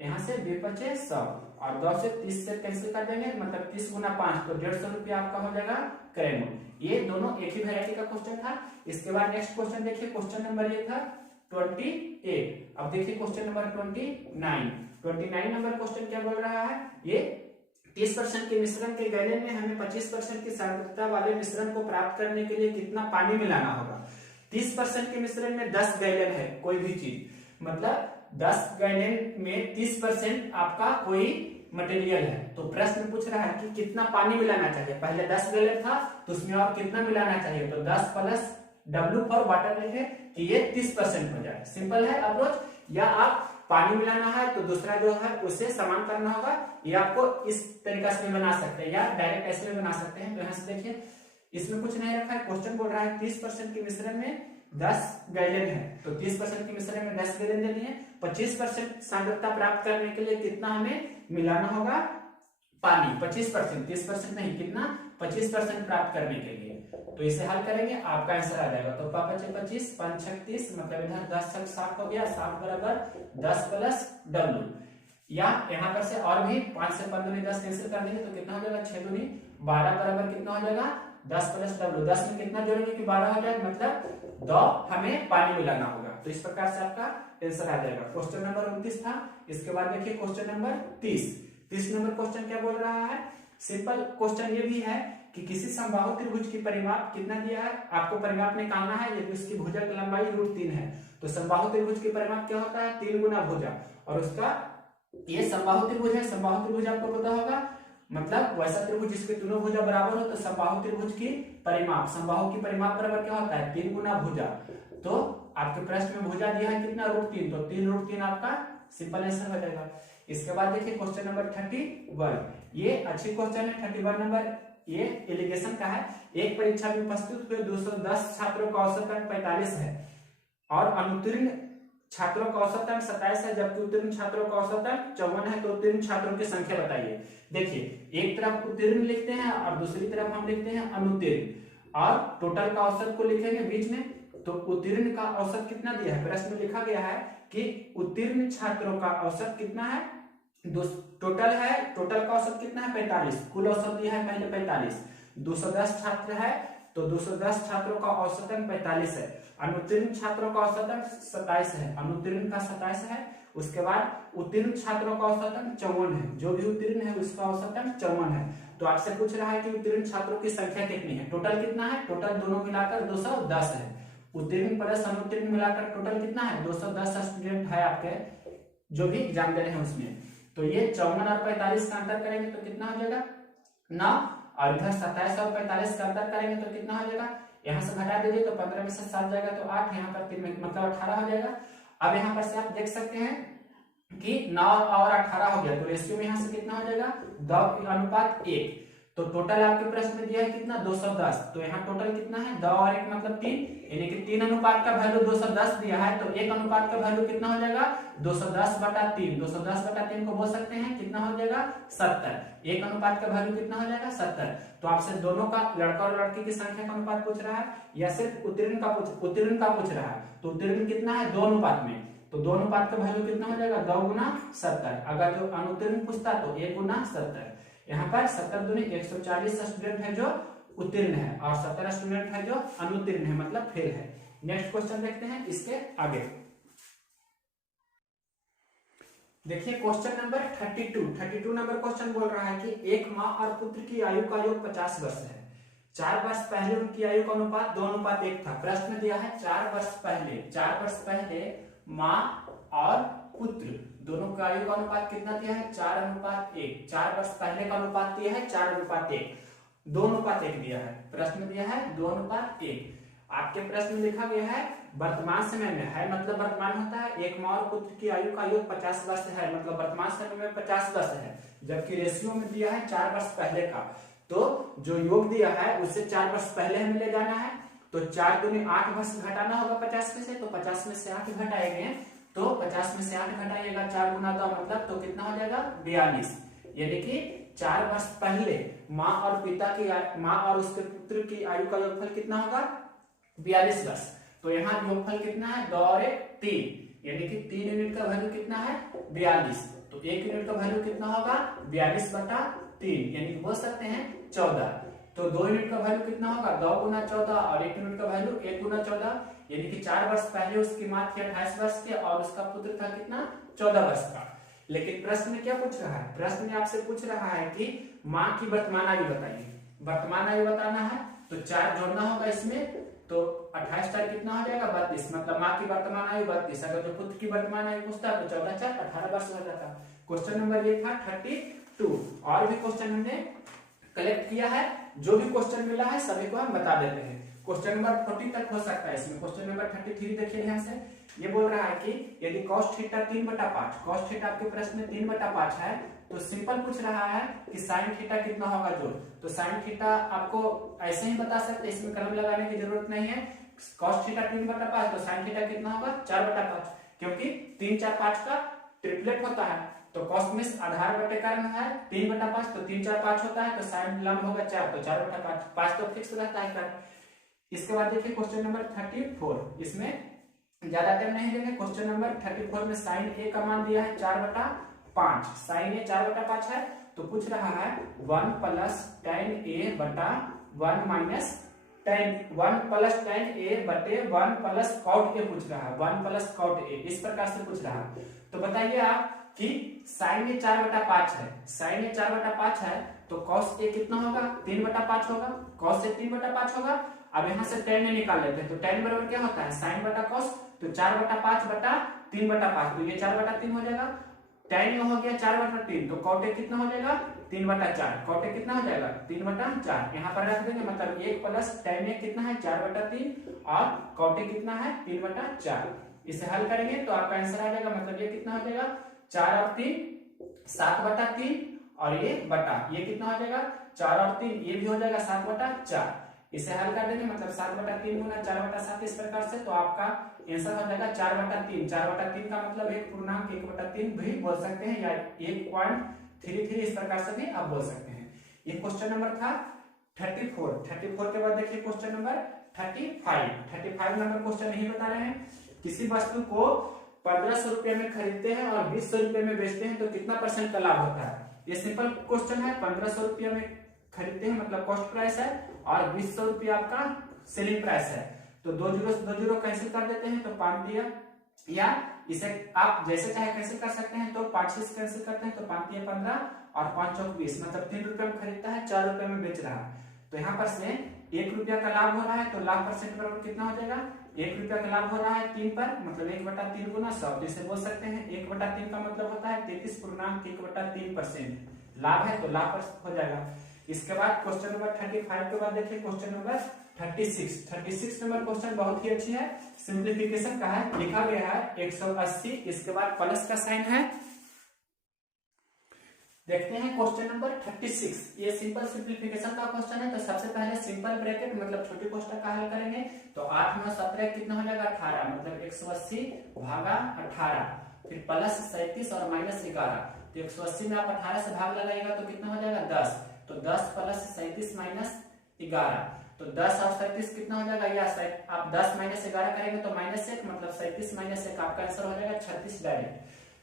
यहाँ से 2 पचे 100 और 2 से 30 से कैंसिल कर देंगे, मतलब 30 गुना 5 तो 150 रुपया आपका हो जाएगा क्रयमूल्य। ये दोनों एक ही वैरायटी का क्वेश्चन था। इसके बाद नेक्स्ट क्वेश्चन देखिए, क्वेश्चन नंबर ये था 28। अब देखिए क्वेश्चन नंबर 29 नंबर क्वेश्चन क्या बोल रहा है, ये 30% के मिश्रण के गैलन में हमें 25% की सांद्रता वाले मिश्रण को प्राप्त करने के लिए कितना पानी मिलाना होगा। 30% के मिश्रण में 10 गैलन है कोई भी चीज, मतलब 10 गैलन में 30% आपका कोई मटेरियल है, तो प्रश्न पूछ रहा है कि कितना पानी मिलाना चाहिए। पहले 10 गैलन था तो उसमें और कितना मिलाना चाहिए, तो 10 प्लस W फॉर वाटर लिखे कि ये 30% हो जाए। सिंपल है अप्रोच, या आप पानी मिलाना है तो दूसरा जो है उसे समान करना होगा, या आपको इस तरीका से बना सकते हैं या डायरेक्ट ऐसे में बना सकते हैं। तो यहाँ से देखिए इसमें कुछ नहीं रखा है, क्वेश्चन बोल रहा है 30% के मिश्रण में 10 गैलन है, तो 30% के मिश्रण में 10 गैलन देनी है। 25% सांद्रता प्राप्त करने के लिए कितना हमें मिलाना होगा पानी, 25%, 30% नहीं, कितना 25% प्राप्त करने के लिए। तो इसे हल करेंगे आपका आंसर आ जाएगा, तो 25 5 30, मतलब इधर 10 तक 60 हो गया, 60 बराबर 10 प्लस W, या यहाँ पर से और भी 5 से 5 दूनी 10 कैंसिल कर देंगे तो कितना हो जाएगा 6 दूनी 12 बराबर कितना हो जाएगा 10 प्लस W। 10 में कितना जोड़ेंगे कि 12 हो जाएगा, मतलब 2 हमें पानी मिलाना होगा। तो इस प्रकार से आपका आंसर आ जाएगा। क्वेश्चन नंबर 29 था। इसके बाद देखिए क्वेश्चन नंबर 30 नंबर क्वेश्चन क्या बोल रहा है, सिंपल क्वेश्चन ये भी है कि किसी समबाहु त्रिभुज की परिमाप कितना दिया है, आपको परिमाप निकालना है, यदि उसकी भुजा की लंबाई √3 है, तो समबाहु त्रिभुज की परिमाप क्या होता है 3 गुना भुजा, और उसका ये समबाहु त्रिभुज है। समबाहु त्रिभुज आपको पता होगा, मतलब वैसा त्रिभुज जिसके दोनों भुजा बराबर हो, तो समबाहु त्रिभुज की परिमाप, समबाहु की परिमाप बराबर क्या होता है 3 गुना भुजा, तो आपके प्रश्न में भुजा दिया है कितना, √3, तो 3√3 आपका सिंपल आंसर हो जाएगा। इसके बाद देखिए क्वेश्चन नंबर 31, ये अच्छी क्वेश्चन है। 31 नंबर ये एलिगेशन का है। एक परीक्षा में उपस्थित हुए 210 छात्रों का औसत अंक 45 है और अनुत्तीर्ण छात्रों का औसत अंक 27 है, जबकि उत्तीर्ण छात्रों का औसत अंक 54 है। तो उत्तीर्ण छात्रों की संख्या बताइए। देखिए एक तरफ उत्तीर्ण लिखते हैं और दूसरी तरफ हम लिखते हैं अनुत्तीर्ण, और टोटल का औसत को लिखेंगे बीच में। तो उत्तीर्ण का औसत कितना दिया है, प्रश्न में लिखा गया है कि उत्तीर्ण छात्रों का औसत कितना है, टोटल है, टोटल का औसत कितना है 45, कुल औसत दिया है पहले 45, 210 छात्र है तो 210 छात्रों का औसत अंक 45 है। अनुत्तीर्ण छात्रों का औसत अंक 27 है, अनुत्तीर्ण का 27 है। उसके बाद उत्तीर्ण छात्रों का औसत अंक 54 है, जो भी उत्तीर्ण है उसका औसत अंक 54 है। तो आपसे पूछ रहा है कि उत्तीर्ण छात्रों की संख्या कितनी है, टोटल कितना है, टोटल दोनों मिलाकर 210 है। उत्तीर्ण प्लस अनुत्तीर्ण मिलाकर टोटल कितना है, 210 स्टूडेंट है आपके जो भी एग्जाम दे रहे हैं उसमें। तो ये 54 और 45 का अंतर करेंगे तो कितना हो जाएगा 9, और इधर 27 और 45 का अंतर करेंगे तो कितना हो जाएगा, यहाँ से घटा दीजिए तो 15 में से 7 जाएगा तो 8, यहाँ पर 3 में मतलब 18 हो जाएगा। अब यहाँ पर से आप देख सकते हैं कि 9 और 18 हो गया, तो रेशियो में यहाँ से कितना हो जाएगा 2:1। तो टोटल आपके प्रश्न में दिया है कितना 210, तो यहाँ टोटल कितना है 2 और 1 मतलब 3, यानी कि 3 अनुपात का वैल्यू 210 दिया है, तो 1 अनुपात का वैल्यू कितना हो जाएगा 210/3। 210/3 को बोल सकते हैं कितना हो जाएगा 70। 1 अनुपात का वैल्यू कितना हो जाएगा 70। तो आपसे दोनों का, लड़का और लड़की की संख्या का अनुपात पूछ रहा है या सिर्फ उत्तीर्ण का पूछ रहा है। तो उत्तीर्ण कितना है 2 अनुपात में, तो 2 अनुपात का वैल्यू कितना हो जाएगा 2 × 70। अगर जो अनुत्तीर्ण पूछता तो 1 × 70। यहाँ पर 70 दूनी 140 स्टूडेंट है जो उत्तीर्ण है और 70 स्टूडेंट है जो अनुत्तीर्ण है, मतलब फेल है। नेक्स्ट क्वेश्चन देखते हैं इसके आगे। देखिए क्वेश्चन नंबर 32 नंबर क्वेश्चन बोल रहा है कि एक माँ और पुत्र की आयु का योग 50 वर्ष है। 4 वर्ष पहले उनकी आयु का अनुपात 2:1 था। प्रश्न दिया है 4 वर्ष पहले माँ और पुत्र दोनों का आयु का अनुपात कितना दिया है 4:1। 4 वर्ष पहले का अनुपात दिया है 4:1, 2:1 दिया है। प्रश्न दिया है 2:1। आपके प्रश्न में लिखा गया है वर्तमान समय में है, मतलब वर्तमान होता है, एक माँ और पुत्र की आयु का योग 50 वर्ष है, मतलब वर्तमान समय में 50 वर्ष है। जबकि रेशियो में दिया है 4 वर्ष पहले का, तो जो योग दिया है उससे 4 वर्ष पहले हमें ले जाना है। तो 4 दूनी 8 वर्ष घटाना होगा 50 में से, तो 50 में से 8 घटाएंगे, तो 50 में से 8 घटाइएगा 4 × 2 मतलब तो कितना हो जाएगा 42। यानी कि 4 वर्ष पहले माँ और उसके पुत्र की आयु का योगफल कितना होगा 42 वर्ष। तो यहाँ योगफल कितना है 2 और 1 3, यानी कि 3 यूनिट का वैल्यू कितना है 42। तो 1 यूनिट का वैल्यू कितना होगा 42/3, यानी बोल सकते हैं 14। तो 2 यूनिट का वैल्यू कितना होगा 2 × 14 और 1 यूनिट का वैल्यू 1 × 14, यानी कि 4 वर्ष पहले उसकी माँ थी 28 वर्ष की और उसका पुत्र था कितना 14 वर्ष का। लेकिन प्रश्न में क्या पूछ रहा है, प्रश्न में आपसे पूछ रहा है कि माँ की वर्तमान आयु बताइए। वर्तमान आयु बताना है तो 4 जोड़ना होगा इसमें, तो 28 4 कितना हो जाएगा 32, मतलब माँ की वर्तमान आयु 32। अगर जो पुत्र की वर्तमान आयु पूछता तो 14 4 18 वर्ष हो जाता। क्वेश्चन नंबर ये था 32। और भी क्वेश्चन हमने कलेक्ट किया है, जो भी क्वेश्चन मिला है सभी को हम बता देते हैं। क्वेश्चन नंबर 40 तक हो सकता है इसमें। क्वेश्चन नंबर 33 देखिए ध्यान से, ये बोल रहा है कि यदि cos θ 3/5, cos θ आपके प्रश्न में 3/5 है, तो सिंपल पूछ रहा है कि sin θ कितना होगा जोड़। तो sin θ आपको ऐसे ही बता सकते, इसमें कलम लगाने की जरूरत नहीं है। cos θ 3/5 तो sin θ कितना होगा 4/5, क्योंकि 3 4 5 का ट्रिपलेट होता है। तो cos में आधार बटे कारण है 3/5, तो 3 4 5 होता है, तो sin लंब होगा 4, तो 4/5, 5 तो फिक्स रहता है। इसके बाद देखिए क्वेश्चन नंबर 34, इसमें ज्यादा टाइम नहीं देंगे। क्वेश्चन नंबर 34 में sin a का मान दिया है 4/5, sin a 4/5 है, तो पूछ रहा है 1 + tan a/1 - tan 1 + tan a/1 + cot a पूछ रहा है, 1 + cot a, इस प्रकार से पूछ रहा है। तो बताइए आप कि sin a 4/5 है, sin a 4/5 है, तो cos a कितना होगा 3/5 होगा, cos a 3/5 होगा। अब यहाँ से tan निकाल लेते हैं, तो tan बराबर क्या होता है sin बटा cos, तो 4/5/3/5, तो ये 4/3 हो जाएगा। tan हो गया 4/3, तो cot a कितना हो जाएगा 3/4, कॉटे कितना हो जाएगा 3/4, यहाँ पर रख देंगे, मतलब 1 प्लस tan एक कितना है 4/3 और कॉटे कितना है 3/4। इसे हल करेंगे तो आपका आंसर आ जाएगा, मतलब ये कितना हो जाएगा 4 और 3 7/3 और ये बटा ये कितना हो जाएगा 4 और 3 ये भी हो जाएगा 7/4। इसे हल कर देंगे, मतलब 7/3 गुना 4/7 इस प्रकार से, तो आपका आंसर हो जाएगा 4/3। 4/3 का मतलब एक पूर्णांक 1/3 भी बोल सकते हैं या 1.33 इस प्रकार से भी आप बोल सकते हैं। ये क्वेश्चन नंबर था 34 के बाद देखिए क्वेश्चन नंबर 35 नंबर क्वेश्चन नहीं बता रहे हैं, किसी वस्तु को 1500 रुपये में खरीदते हैं और 2000 रुपये में बेचते हैं तो कितना परसेंट का लाभ होता है। ये सिंपल क्वेश्चन है, 1500 रुपये में खरीदते हैं मतलब कॉस्ट प्राइस है और 2000 रुपये आपका सेलिंग प्राइस है, तो 2 जीरो कैंसिल कर देते हैं तो 5 दिया, या इसे आप जैसे चाहे कैंसिल कर सकते हैं, तो 5 से कैंसिल करते हैं तो 5 दिया 15 और 5 चौक 20, मतलब 3 रुपये में खरीदता है 4 रुपये में बेच रहा है, तो यहाँ पर से 1 रुपया का लाभ हो रहा है, तो लाभ परसेंट बराबर कितना हो जाएगा 1 रुपया का लाभ हो रहा है 3 पर, मतलब 1/3 गुना 100, तो इसे बोल सकते हैं 1/3 का मतलब होता है 33.1/3% लाभ है, तो लाभ हो जाएगा। इसके बाद क्वेश्चन नंबर 35 के बाद देखिए क्वेश्चन नंबर 36 नंबर क्वेश्चन बहुत ही अच्छी है, सिंप्लीफिकेशन का है, लिखा गया है 180, इसके बाद प्लस का साइन है। देखते हैं क्वेश्चन नंबर 36, ये सिंपल सिंप्लीफिकेशन का क्वेश्चन है, तो सबसे पहले सिंपल ब्रैकेट मतलब छोटी कोष्ठक का हल करेंगे, तो 8 9 17 कितना हो जाएगा 18, मतलब 180 भागा 18, फिर प्लस 37 और माइनस 11, तो 180 में आप 18 से भाग लगाइएगा तो कितना हो जाएगा 10, तो 10 प्लस 37 माइनस 11, तो 10 और 37 कितना हो जाएगा, या आप 10 माइनस 11 करेंगे तो -1, मतलब 37 माइनस 1 आपका आंसर हो जाएगा 36 डायरेक्ट।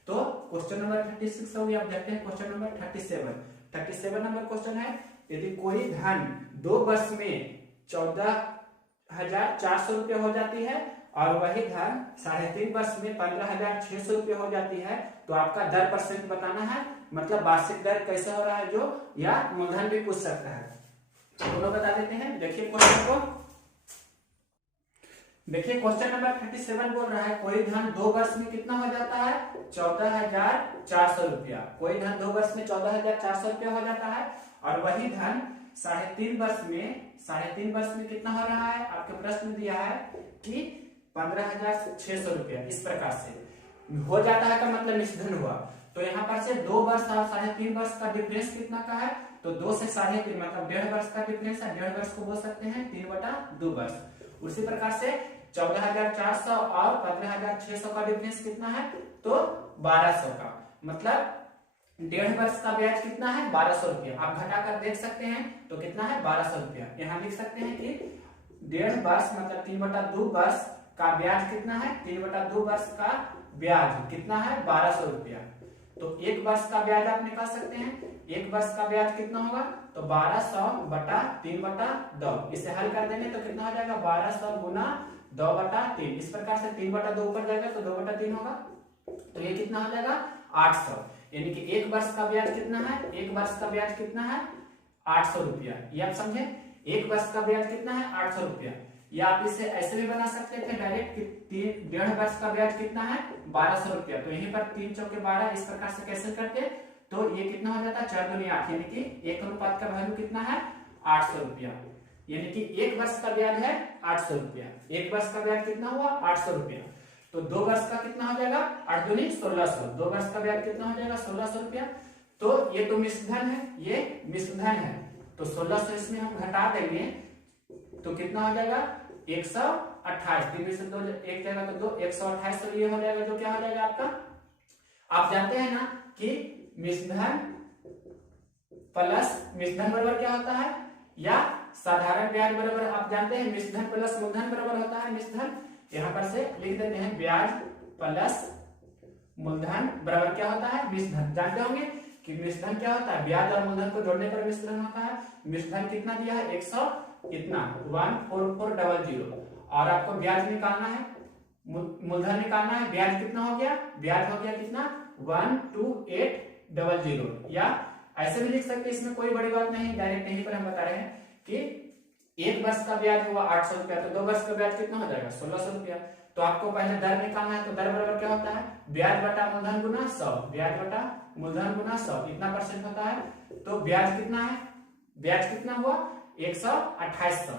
तो क्वेश्चन नंबर 36 हो गया। अब देखते हैं क्वेश्चन नंबर 37 नंबर क्वेश्चन है, यदि कोई धन 2 वर्ष में 14,400 रुपये हो जाती है और वही धन 3.5 वर्ष में 15,600 रुपये हो जाती है, तो आपका दर परसेंट बताना है, मतलब वार्षिक दर कैसे हो रहा है जो, या मूलधन भी पूछ सकता है, तो दोनों बता देते हैं। देखिए क्वेश्चन को, देखिए क्वेश्चन नंबर 37 बोल रहा है कोई धन 2 वर्ष में कितना हो जाता है 14,400 रुपया, कोई धन 2 वर्ष में 14,400 रुपया हो जाता है और वही धन 3.5 वर्ष में कितना हो रहा है, आपके प्रश्न दिया है कि 15,600 रुपया, इस प्रकार से हो जाता है का मतलब निष्धन हुआ, तो यहाँ पर से 2 वर्ष और 3.5 वर्ष का डिफरेंस कितना का है, तो 2 से 3.5 मतलब 1.5 वर्ष का डिफरेंस है, 1.5 वर्ष को बोल सकते हैं 3/2 वर्ष। उसी प्रकार से 14,400 और 15,600 का डिफरेंस कितना है, तो 1200 का, मतलब 1.5 वर्ष का ब्याज कितना है 1200 रुपया, आप घटाकर देख सकते हैं तो कितना है 1200 रुपया। यहाँ लिख सकते हैं कि 1.5 वर्ष मतलब 3/2 वर्ष का ब्याज कितना है, 3/2 वर्ष का ब्याज कितना है 1200 रुपया, तो 1 वर्ष का ब्याज आप निकाल सकते हैं, 1 वर्ष का ब्याज कितना होगा, तो 1200 बटा 3/2, इसे हल कर देंगे तो कितना हो जाएगा 1200 गुना 2/3, इस प्रकार से 3/2 ऊपर जाएगा तो 2/3 होगा, तो ये कितना हो जाएगा 800, यानी कि 1 वर्ष का ब्याज कितना है, 1 वर्ष का ब्याज कितना है 800 रुपया, ये आप समझे, 1 वर्ष का ब्याज कितना है 800 रुपया, या आप इसे ऐसे भी बना सकते थे डायरेक्ट कि 1.5 वर्ष का ब्याज कितना है 1200 रुपया, तो यहीं पर 3 चौके 12 इस प्रकार से कैंसिल करते तो ये कितना हो जाता 4 दूनी 8, यानी कि 1 अनुपात का वैल्यू कितना है 800 रुपया, यानी कि 1 वर्ष का ब्याज है 800 रुपया, 1 वर्ष का ब्याज कितना हुआ 800 रुपया, तो 2 वर्ष का कितना हो जाएगा 8 दूनी 1600, 2 वर्ष का ब्याज कितना हो जाएगा 1600 रुपया, तो ये तो मिश्रधन है, ये मिश्रधन है, तो 1600 इसमें हम घटा देंगे तो कितना हो जाएगा 128, 3 में से 2 एक जाएगा तो 2, 128, तो ये हो जाएगा जो क्या हो जाएगा आपका, आप जानते हैं ना कि मिश्रधन प्लस मिश्रधन बराबर क्या होता है, या साधारण ब्याज बराबर, आप जानते हैं मिश्रधन प्लस मूलधन बराबर होता है मिश्रधन, यहाँ पर से लिख देते हैं ब्याज प्लस मूलधन बराबर क्या होता है मिश्रधन, जानते होंगे कि मिश्रधन क्या होता है, ब्याज और मूलधन को जोड़ने पर मिश्रधन होता है। मिश्रधन कितना दिया है 100 कितना 14400, और आपको ब्याज निकालना है, मूलधन निकालना है, ब्याज कितना हो गया, ब्याज हो गया कितना 12800, या ऐसे भी लिख सकते हैं, इसमें कोई बड़ी बात नहीं, डायरेक्ट यहीं पर हम बता रहे हैं कि 1 वर्ष का ब्याज हुआ 800 रुपया, तो 2 वर्ष का ब्याज कितना हो जाएगा 1600 रुपया, तो आपको पहले दर निकालना है। तो दर बराबर क्या होता है, ब्याज बटा मूलधन गुना 100, ब्याज बटा मूलधन गुना 100 इतना परसेंट होता है। तो ब्याज कितना है, ब्याज कितना हुआ 12800।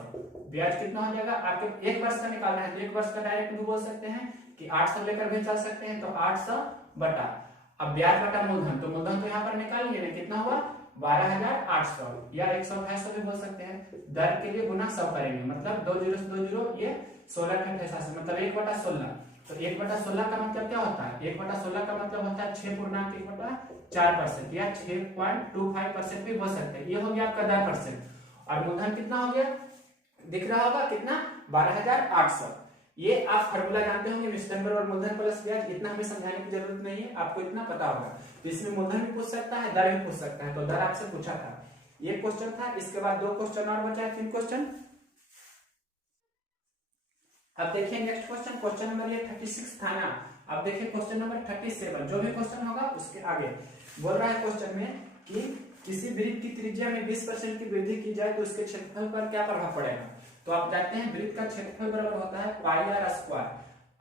ब्याज कितना हो जाएगा, आपके 1 वर्ष का निकालना है तो 1 वर्ष का डायरेक्ट भी बोल सकते हैं कि 800 लेकर भी चल सकते हैं। तो 800 बटा, अब ब्याज बटा मूलधन, तो मूलधन तो यहाँ पर निकाल लिए, कितना हुआ 12800 या 128 भी बोल सकते हैं। दर के लिए गुना 100 करेंगे, मतलब 2 जीरो से 2 जीरो, ये 16 के हिसाब से, मतलब 1/16। तो 1/16 का मतलब क्या होता है, 1/16 का मतलब होता है 6.1/4% या 6.25% भी बोल सकते हैं। ये हो गया आपका दर परसेंट। और मूलधन कितना हो गया, दिख रहा होगा कितना 12800। ये आप फार्मूला जानते होंगे, निश्चित नंबर और मूलधन प्लस ब्याज, इतना हमें समझाने की जरूरत नहीं है, आपको इतना पता होगा। तो इसमें मूलधन भी पूछ सकता है, दर भी पूछ सकता है। तो दर आपसे पूछा था, ये क्वेश्चन था। इसके बाद 2 क्वेश्चन और बचा है, 3 क्वेश्चन। अब देखिए नेक्स्ट क्वेश्चन, क्वेश्चन नंबर ये 36 था ना। अब देखिए क्वेश्चन नंबर 37, जो भी क्वेश्चन होगा उसके आगे बोल रहा है क्वेश्चन में कि किसी वृत्त की त्रिज्या में 20% की वृद्धि की जाए तो उसके क्षेत्रफल पर क्या प्रभाव पड़ेगा। तो आप जानते हैं वृत्त का क्षेत्रफल बराबर होता है pi R square.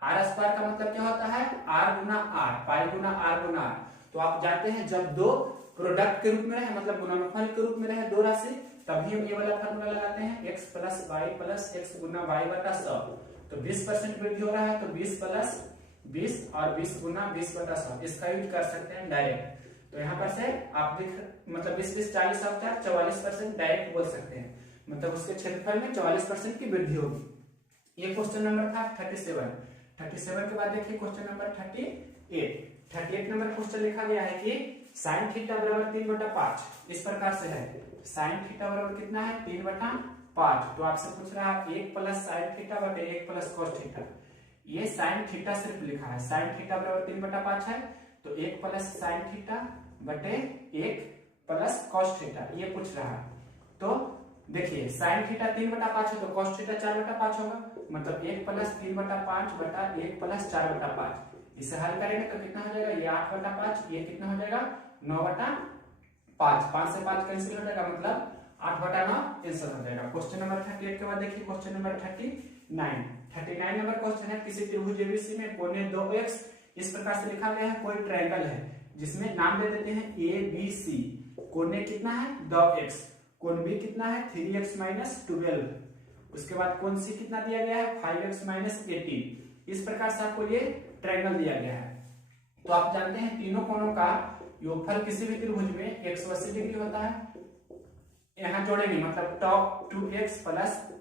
R square का मतलब क्या होता है, आर गुना आर, पाई गुना आर गुना आर। तो आप जानते हैं जब दो प्रोडक्ट के रूप में रहे, मतलब गुणनफल के रूप में रहे दो राशि, तभी हम ये वाला फार्मूला लगाते हैं, x plus Y plus X गुना वाई बटा 100। तो 20% वृद्धि हो रहा है, तो 20 प्लस 20 और 20 गुना 20 बटा 100, इसका यूज कर सकते हैं डायरेक्ट। तो यहाँ पर से आप मतलब 20 20 40 और 44% डायरेक्ट बोल सकते हैं, मतलब उसके क्षेत्रफल में 44% की वृद्धि होगी। ये क्वेश्चन नंबर था 37 के बाद देखिए क्वेश्चन नंबर 38 नंबर क्वेश्चन लिखा गया है कि साइन थीटा बराबर 3/5 इस प्रकार से है। साइन थीटा बराबर कितना है 3/5। तो आपसे पूछ रहा है 1 प्लस साइन थीटा बटे 1 प्लस कॉस थीटा। ये साइन थीटा सिर्फ लिखा है, साइन थीटा बराबर 3/5 है, तो 1 प्लस साइन थीटा बटे 1 प्लस कॉस थीटा ये पूछ रहा है। तो देखिए साइन थीटा 3/5 है, तो कॉस थीटा 4/5 होगा, मतलब 1 प्लस 3/5 बटा 1 प्लस 4/5। इसे हल करेंगे तो कितना हो जाएगा, ये 8/5, ये कितना हो जाएगा 9/5, 5 से 5 कैंसिल हो जाएगा, मतलब 8/9 आंसर हो जाएगा। क्वेश्चन नंबर 38 के बाद देखिए क्वेश्चन नंबर 39 नंबर क्वेश्चन है, किसी त्रिभुज एबीसी में कोने 2x इस प्रकार से लिखा गया है। कोई ट्रायंगल है जिसमें नाम दे देते हैं ABC, कोने कितना है 2x, कोण B कितना है 3x माइनस 12, उसके बाद कोण C कितना दिया गया है 5x माइनस 18। इस प्रकार से आपको ये ट्रायंगल दिया गया है। तो आप जानते हैं तीनों कोणों का योगफल किसी भी त्रिभुज में 180 डिग्री होता है। यहाँ जोड़ेंगे, मतलब top 2x plus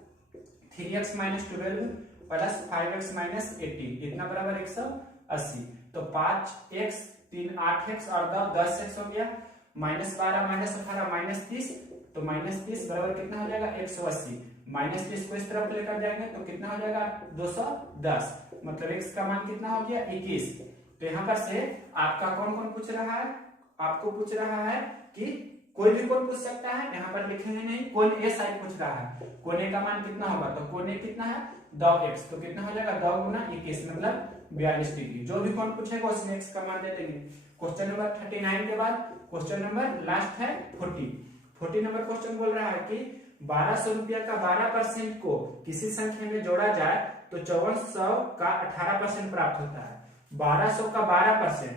3x minus 12 plus 5x minus 18 इतना बराबर 180। तो 5x 3 8x और 10x हो गया, -12 -18 -30, तो -30 बराबर कितना हो जाएगा 180। -30 को इस तरफ लेकर जाएंगे तो कितना हो जाएगा 210, मतलब x का मान कितना हो गया 21। तो यहाँ पर से आपका कौन कौन पूछ रहा है, आपको पूछ रहा है कि कोई भी कोण पूछ सकता है, यहाँ पर लिखे हैं नहीं, कोण ए साइड पूछ रहा है, कोने का मान कितना होगा, तो कोने कितना है 2x, तो कितना हो जाएगा 2 गुना 21 मतलब 42 डिग्री। जो भी कोण पूछेगा उसमें x का मान दे देंगे। क्वेश्चन नंबर 39 के बाद क्वेश्चन नंबर लास्ट है 40 नंबर क्वेश्चन बोल रहा है कि 1200 रुपया का 12% को किसी संख्या में जोड़ा जाए तो 5400 का 18% प्राप्त होता है। 1200 का 12%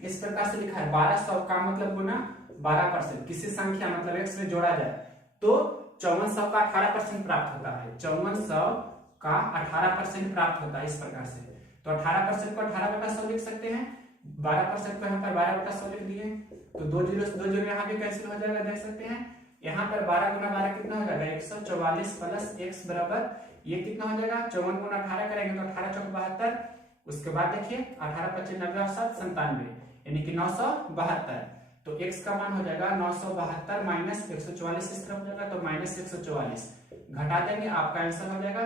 इस प्रकार से लिखा है, 1200 का मतलब गुना 12%, किसी संख्या मतलब x में जोड़ा जाए तो 5400 का 18% प्राप्त होता है। 5400 का 18% प्राप्त होता है इस प्रकार से। तो 18% को 18/100 लिख सकते हैं, 12% को यहाँ पर 12/100 लिख दिए, तो 2 जीरो से 2 जीरो यहाँ भी कैंसिल हो जाएगा, देख सकते हैं। यहाँ पर 12 गुना 12 कितना हो जाएगा 144 प्लस x बराबर ये कितना हो जाएगा 54 गुना 18 करेंगे तो 18 चौक 72, उसके बाद देखिए 18 25 90 और 7 97 यानी कि 972। तो x का मान हो जाएगा 972 माइनस 144 इस तरफ हो जाएगा तो माइनस 144, घटा देंगे आपका आंसर हो जाएगा।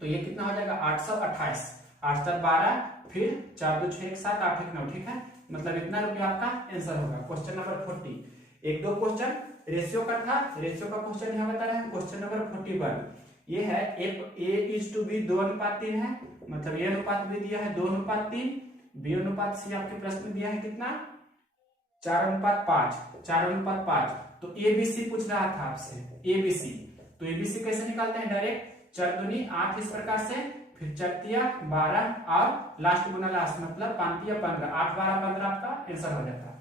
तो ये कितना हो जाएगा 828, 8 7 12 फिर 4 2 6 1 7 8 1 9, ठीक है, मतलब इतना रुपया आपका आंसर होगा। क्वेश्चन नंबर 40, एक दो क्वेश्चन रेशियो का था, रेशियो का क्वेश्चन यहाँ बता रहे हैं। क्वेश्चन नंबर 41 ये है A:B 2:3 है, मतलब A अनुपात भी दिया है 2:3, B अनुपात C आपके प्रश्न में दिया है कितना 4:5। तो ABC पूछ रहा था आपसे ABC, तो ABC कैसे निकालते हैं डायरेक्ट 4 दूनी 8 इस प्रकार से फिर चरतिया 12 और लास्ट गुना लास्ट मतलब पांतिया 15, 8 12 15 आपका आंसर हो जाता।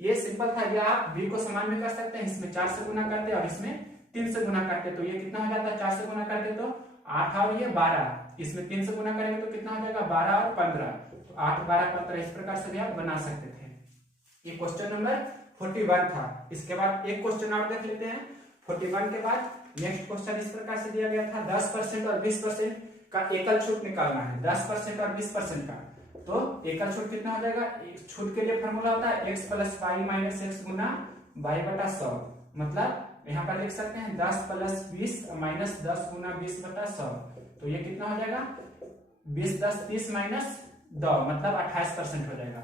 ये सिंपल था। या आप बी को समान भी कर सकते हैं, इसमें 4 से गुना करते और इसमें 3 से गुना करते, तो ये कितना हो जाता है 4 से गुना करते तो 8 और ये 12, इसमें 3 से गुना करेंगे तो कितना हो जाएगा 12 और 15, तो 8 12 15 इस प्रकार से भी आप बना सकते थे। ये क्वेश्चन नंबर 41 था। इसके बाद एक क्वेश्चन और देख लेते हैं। 41 के बाद नेक्स्ट क्वेश्चन इस प्रकार से दिया गया था 10% और 20% का एकल छूट निकालना है। 10% और 20% का, तो एकल छूट कितना हो जाएगा, छूट के लिए फॉर्मूला होता है x plus Y minus X गुना वाई बटा 100, मतलब यहाँ पर लिख सकते हैं 10 प्लस 20 माइनस 10 गुना 20 बटा 100, तो ये कितना हो जाएगा 20 10 30 माइनस 2 मतलब 28% हो जाएगा।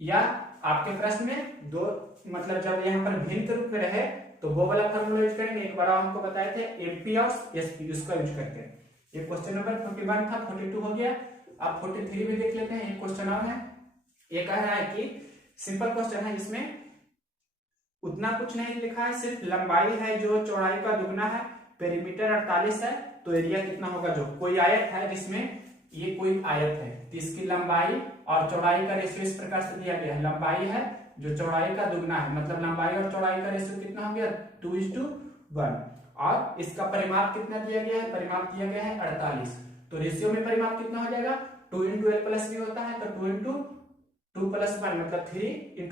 या आपके प्रश्न में दो मतलब जब यहाँ पर भिन्न रूप में रहे तो वो वाला फॉर्मूला यूज करेंगे, एक बार हमको बताए थे एमपी और एसपी, उसका यूज करते हैं। ये क्वेश्चन नंबर 41 था, 42 हो गया। अब 43 भी देख लेते हैं। एक क्वेश्चन और है, ये कह रहा है कि सिंपल क्वेश्चन है, इसमें उतना कुछ नहीं लिखा है, सिर्फ लंबाई है जो चौड़ाई का दुगना है, पेरीमीटर 48 है, तो एरिया कितना होगा। जो कोई आयत है जिसमें ये कोई आयत है तो इसकी लंबाई और चौड़ाई का रेशियो इस प्रकार से दिया गया है। लंबाई है जो चौड़ाई का दुगना है, मतलब लंबाई और चौड़ाई का रेशियो कितना हो गया 2:1, और इसका परिमाप कितना दिया गया है, परिमाप दिया गया है 48, तो रेशियो में परिमाप कितना हो जाएगा 2 × l प्लस b होता है, तो 2 × 2 + 1 मतलब 3 ×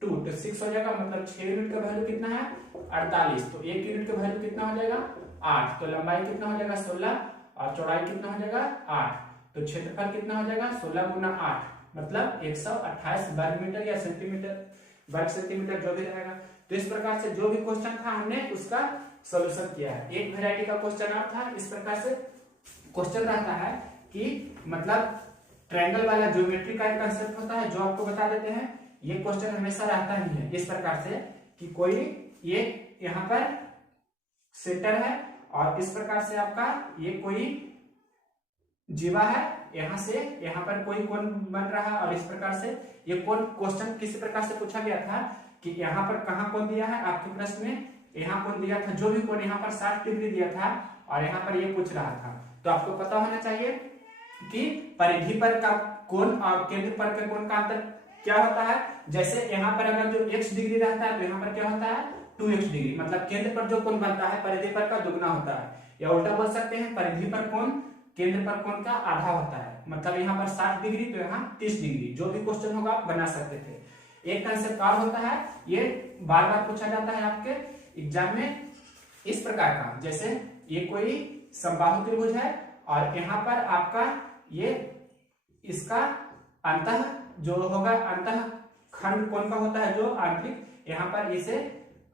2 तो 6 हो जाएगा, मतलब 6 यूनिट का वैल्यू कितना है 48, तो 1 यूनिट का वैल्यू कितना हो जाएगा 8, तो लंबाई कितना हो जाएगा 16 और चौड़ाई कितना हो जाएगा 8, तो क्षेत्रफल कितना हो जाएगा 16 × 8 मतलब 128 वर्ग मीटर या सेंटीमीटर, वर्ग सेंटीमीटर जो भी रहेगा। तो इस प्रकार से जो भी क्वेश्चन था हमने उसका सॉल्यूशन किया है। एक वैरायटी का क्वेश्चन और था, इस प्रकार से क्वेश्चन रहता है कि मतलब ट्रायंगल वाला ज्योमेट्री का एक कंसेप्ट होता है जो आपको बता देते हैं। ये क्वेश्चन हमेशा रहता ही है इस प्रकार से कि कोई ये यहाँ पर सेंटर है और इस प्रकार से आपका ये कोई जीवा है, यहाँ से यहाँ पर कोई कोण बन रहा है और इस प्रकार से ये कोण क्वेश्चन किसी प्रकार से पूछा गया था कि यहाँ पर कहाँ कोण दिया है आपके प्रश्न में, यहाँ कोण दिया था, जो भी कोण यहाँ पर 60 डिग्री दिया था और यहाँ पर ये पूछ रहा था। तो आपको पता होना चाहिए कि परिधि पर का कोण और केंद्र पर के कोण का अंतर क्या होता है। जैसे यहाँ पर अगर जो x डिग्री रहता है तो यहाँ पर क्या होता है 2x डिग्री, मतलब केंद्र पर जो कोण बनता है परिधि पर का दुगना होता है, या उल्टा बोल सकते हैं परिधि पर कोण केंद्र पर कोण का आधा होता है, मतलब यहाँ पर 60 डिग्री तो यहाँ 30 डिग्री। जो भी क्वेश्चन होगा आप बना सकते थे। एक कंसेप्ट और होता है, ये बार बार पूछा जाता है आपके एग्जाम में इस प्रकार का, जैसे ये कोई समबाहु त्रिभुज है और यहाँ पर आपका ये इसका अंतः जो होगा अंतः खंड कोण का होता है जो आंतरिक, यहाँ पर इसे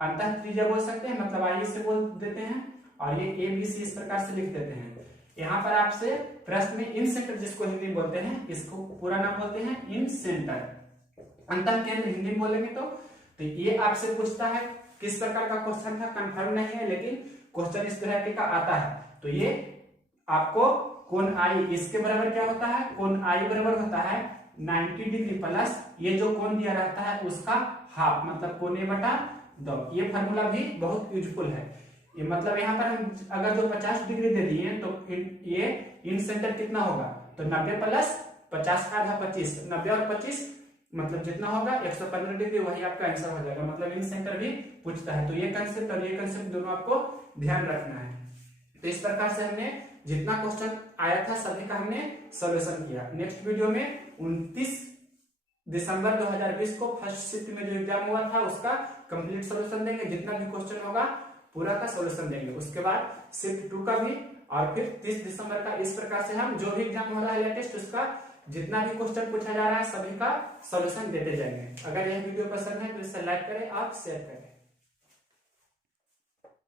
अंतः त्रिज्या बोल सकते हैं, मतलब आइए से बोल देते हैं, और ये ABC इस प्रकार से लिख देते हैं। यहाँ पर आपसे प्रश्न में इन सेंटर जिसको हिंदी में बोलते हैं, इसको पूरा नाम बोलते हैं इन सेंटर, अंतः केंद्र हिंदी में बोलेंगे तो ये आपसे पूछता है किस प्रकार का क्वेश्चन था, कंफर्म नहीं है लेकिन क्वेश्चन इस तरह का आता है। तो ये आपको कोण आई इसके बराबर क्या होता है, कोण आई बराबर होता है 90 डिग्री प्लस ये जो कोण दिया रहता है उसका हाफ, मतलब कोण A/2। ये फार्मूला भी बहुत यूजफुल है। ये मतलब यहाँ पर हम अगर जो 50 डिग्री दे दिए तो ये इन सेंटर कितना होगा, तो 90 प्लस 50 का आधा 25, 90 और 25 मतलब जितना होगा 115 डिग्री, वही आपका आंसर हो जाएगा। मतलब इन सेंटर भी पूछता है, तो ये कंसेप्ट और ये कंसेप्ट दोनों आपको ध्यान रखना है। तो इस प्रकार से हमने जितना क्वेश्चन आया था सभी का हमने सॉल्यूशन किया। नेक्स्ट वीडियो में 29 दिसंबर 2020 को फर्स्ट शिफ्ट में जो एग्जाम हुआ था उसका कंप्लीट सॉल्यूशन देंगे, जितना भी क्वेश्चन होगा पूरा का सॉल्यूशन देंगे। उसके बाद शिफ्ट 2 का भी, और फिर 30 दिसंबर का। इस प्रकार से हम जो भी एग्जाम हो रहा है लेटेस्ट उसका जितना भी क्वेश्चन पूछा जा रहा है सभी का सॉल्यूशन देते जाएंगे। अगर यह वीडियो पसंद है तो इसे लाइक करें, आप शेयर करें।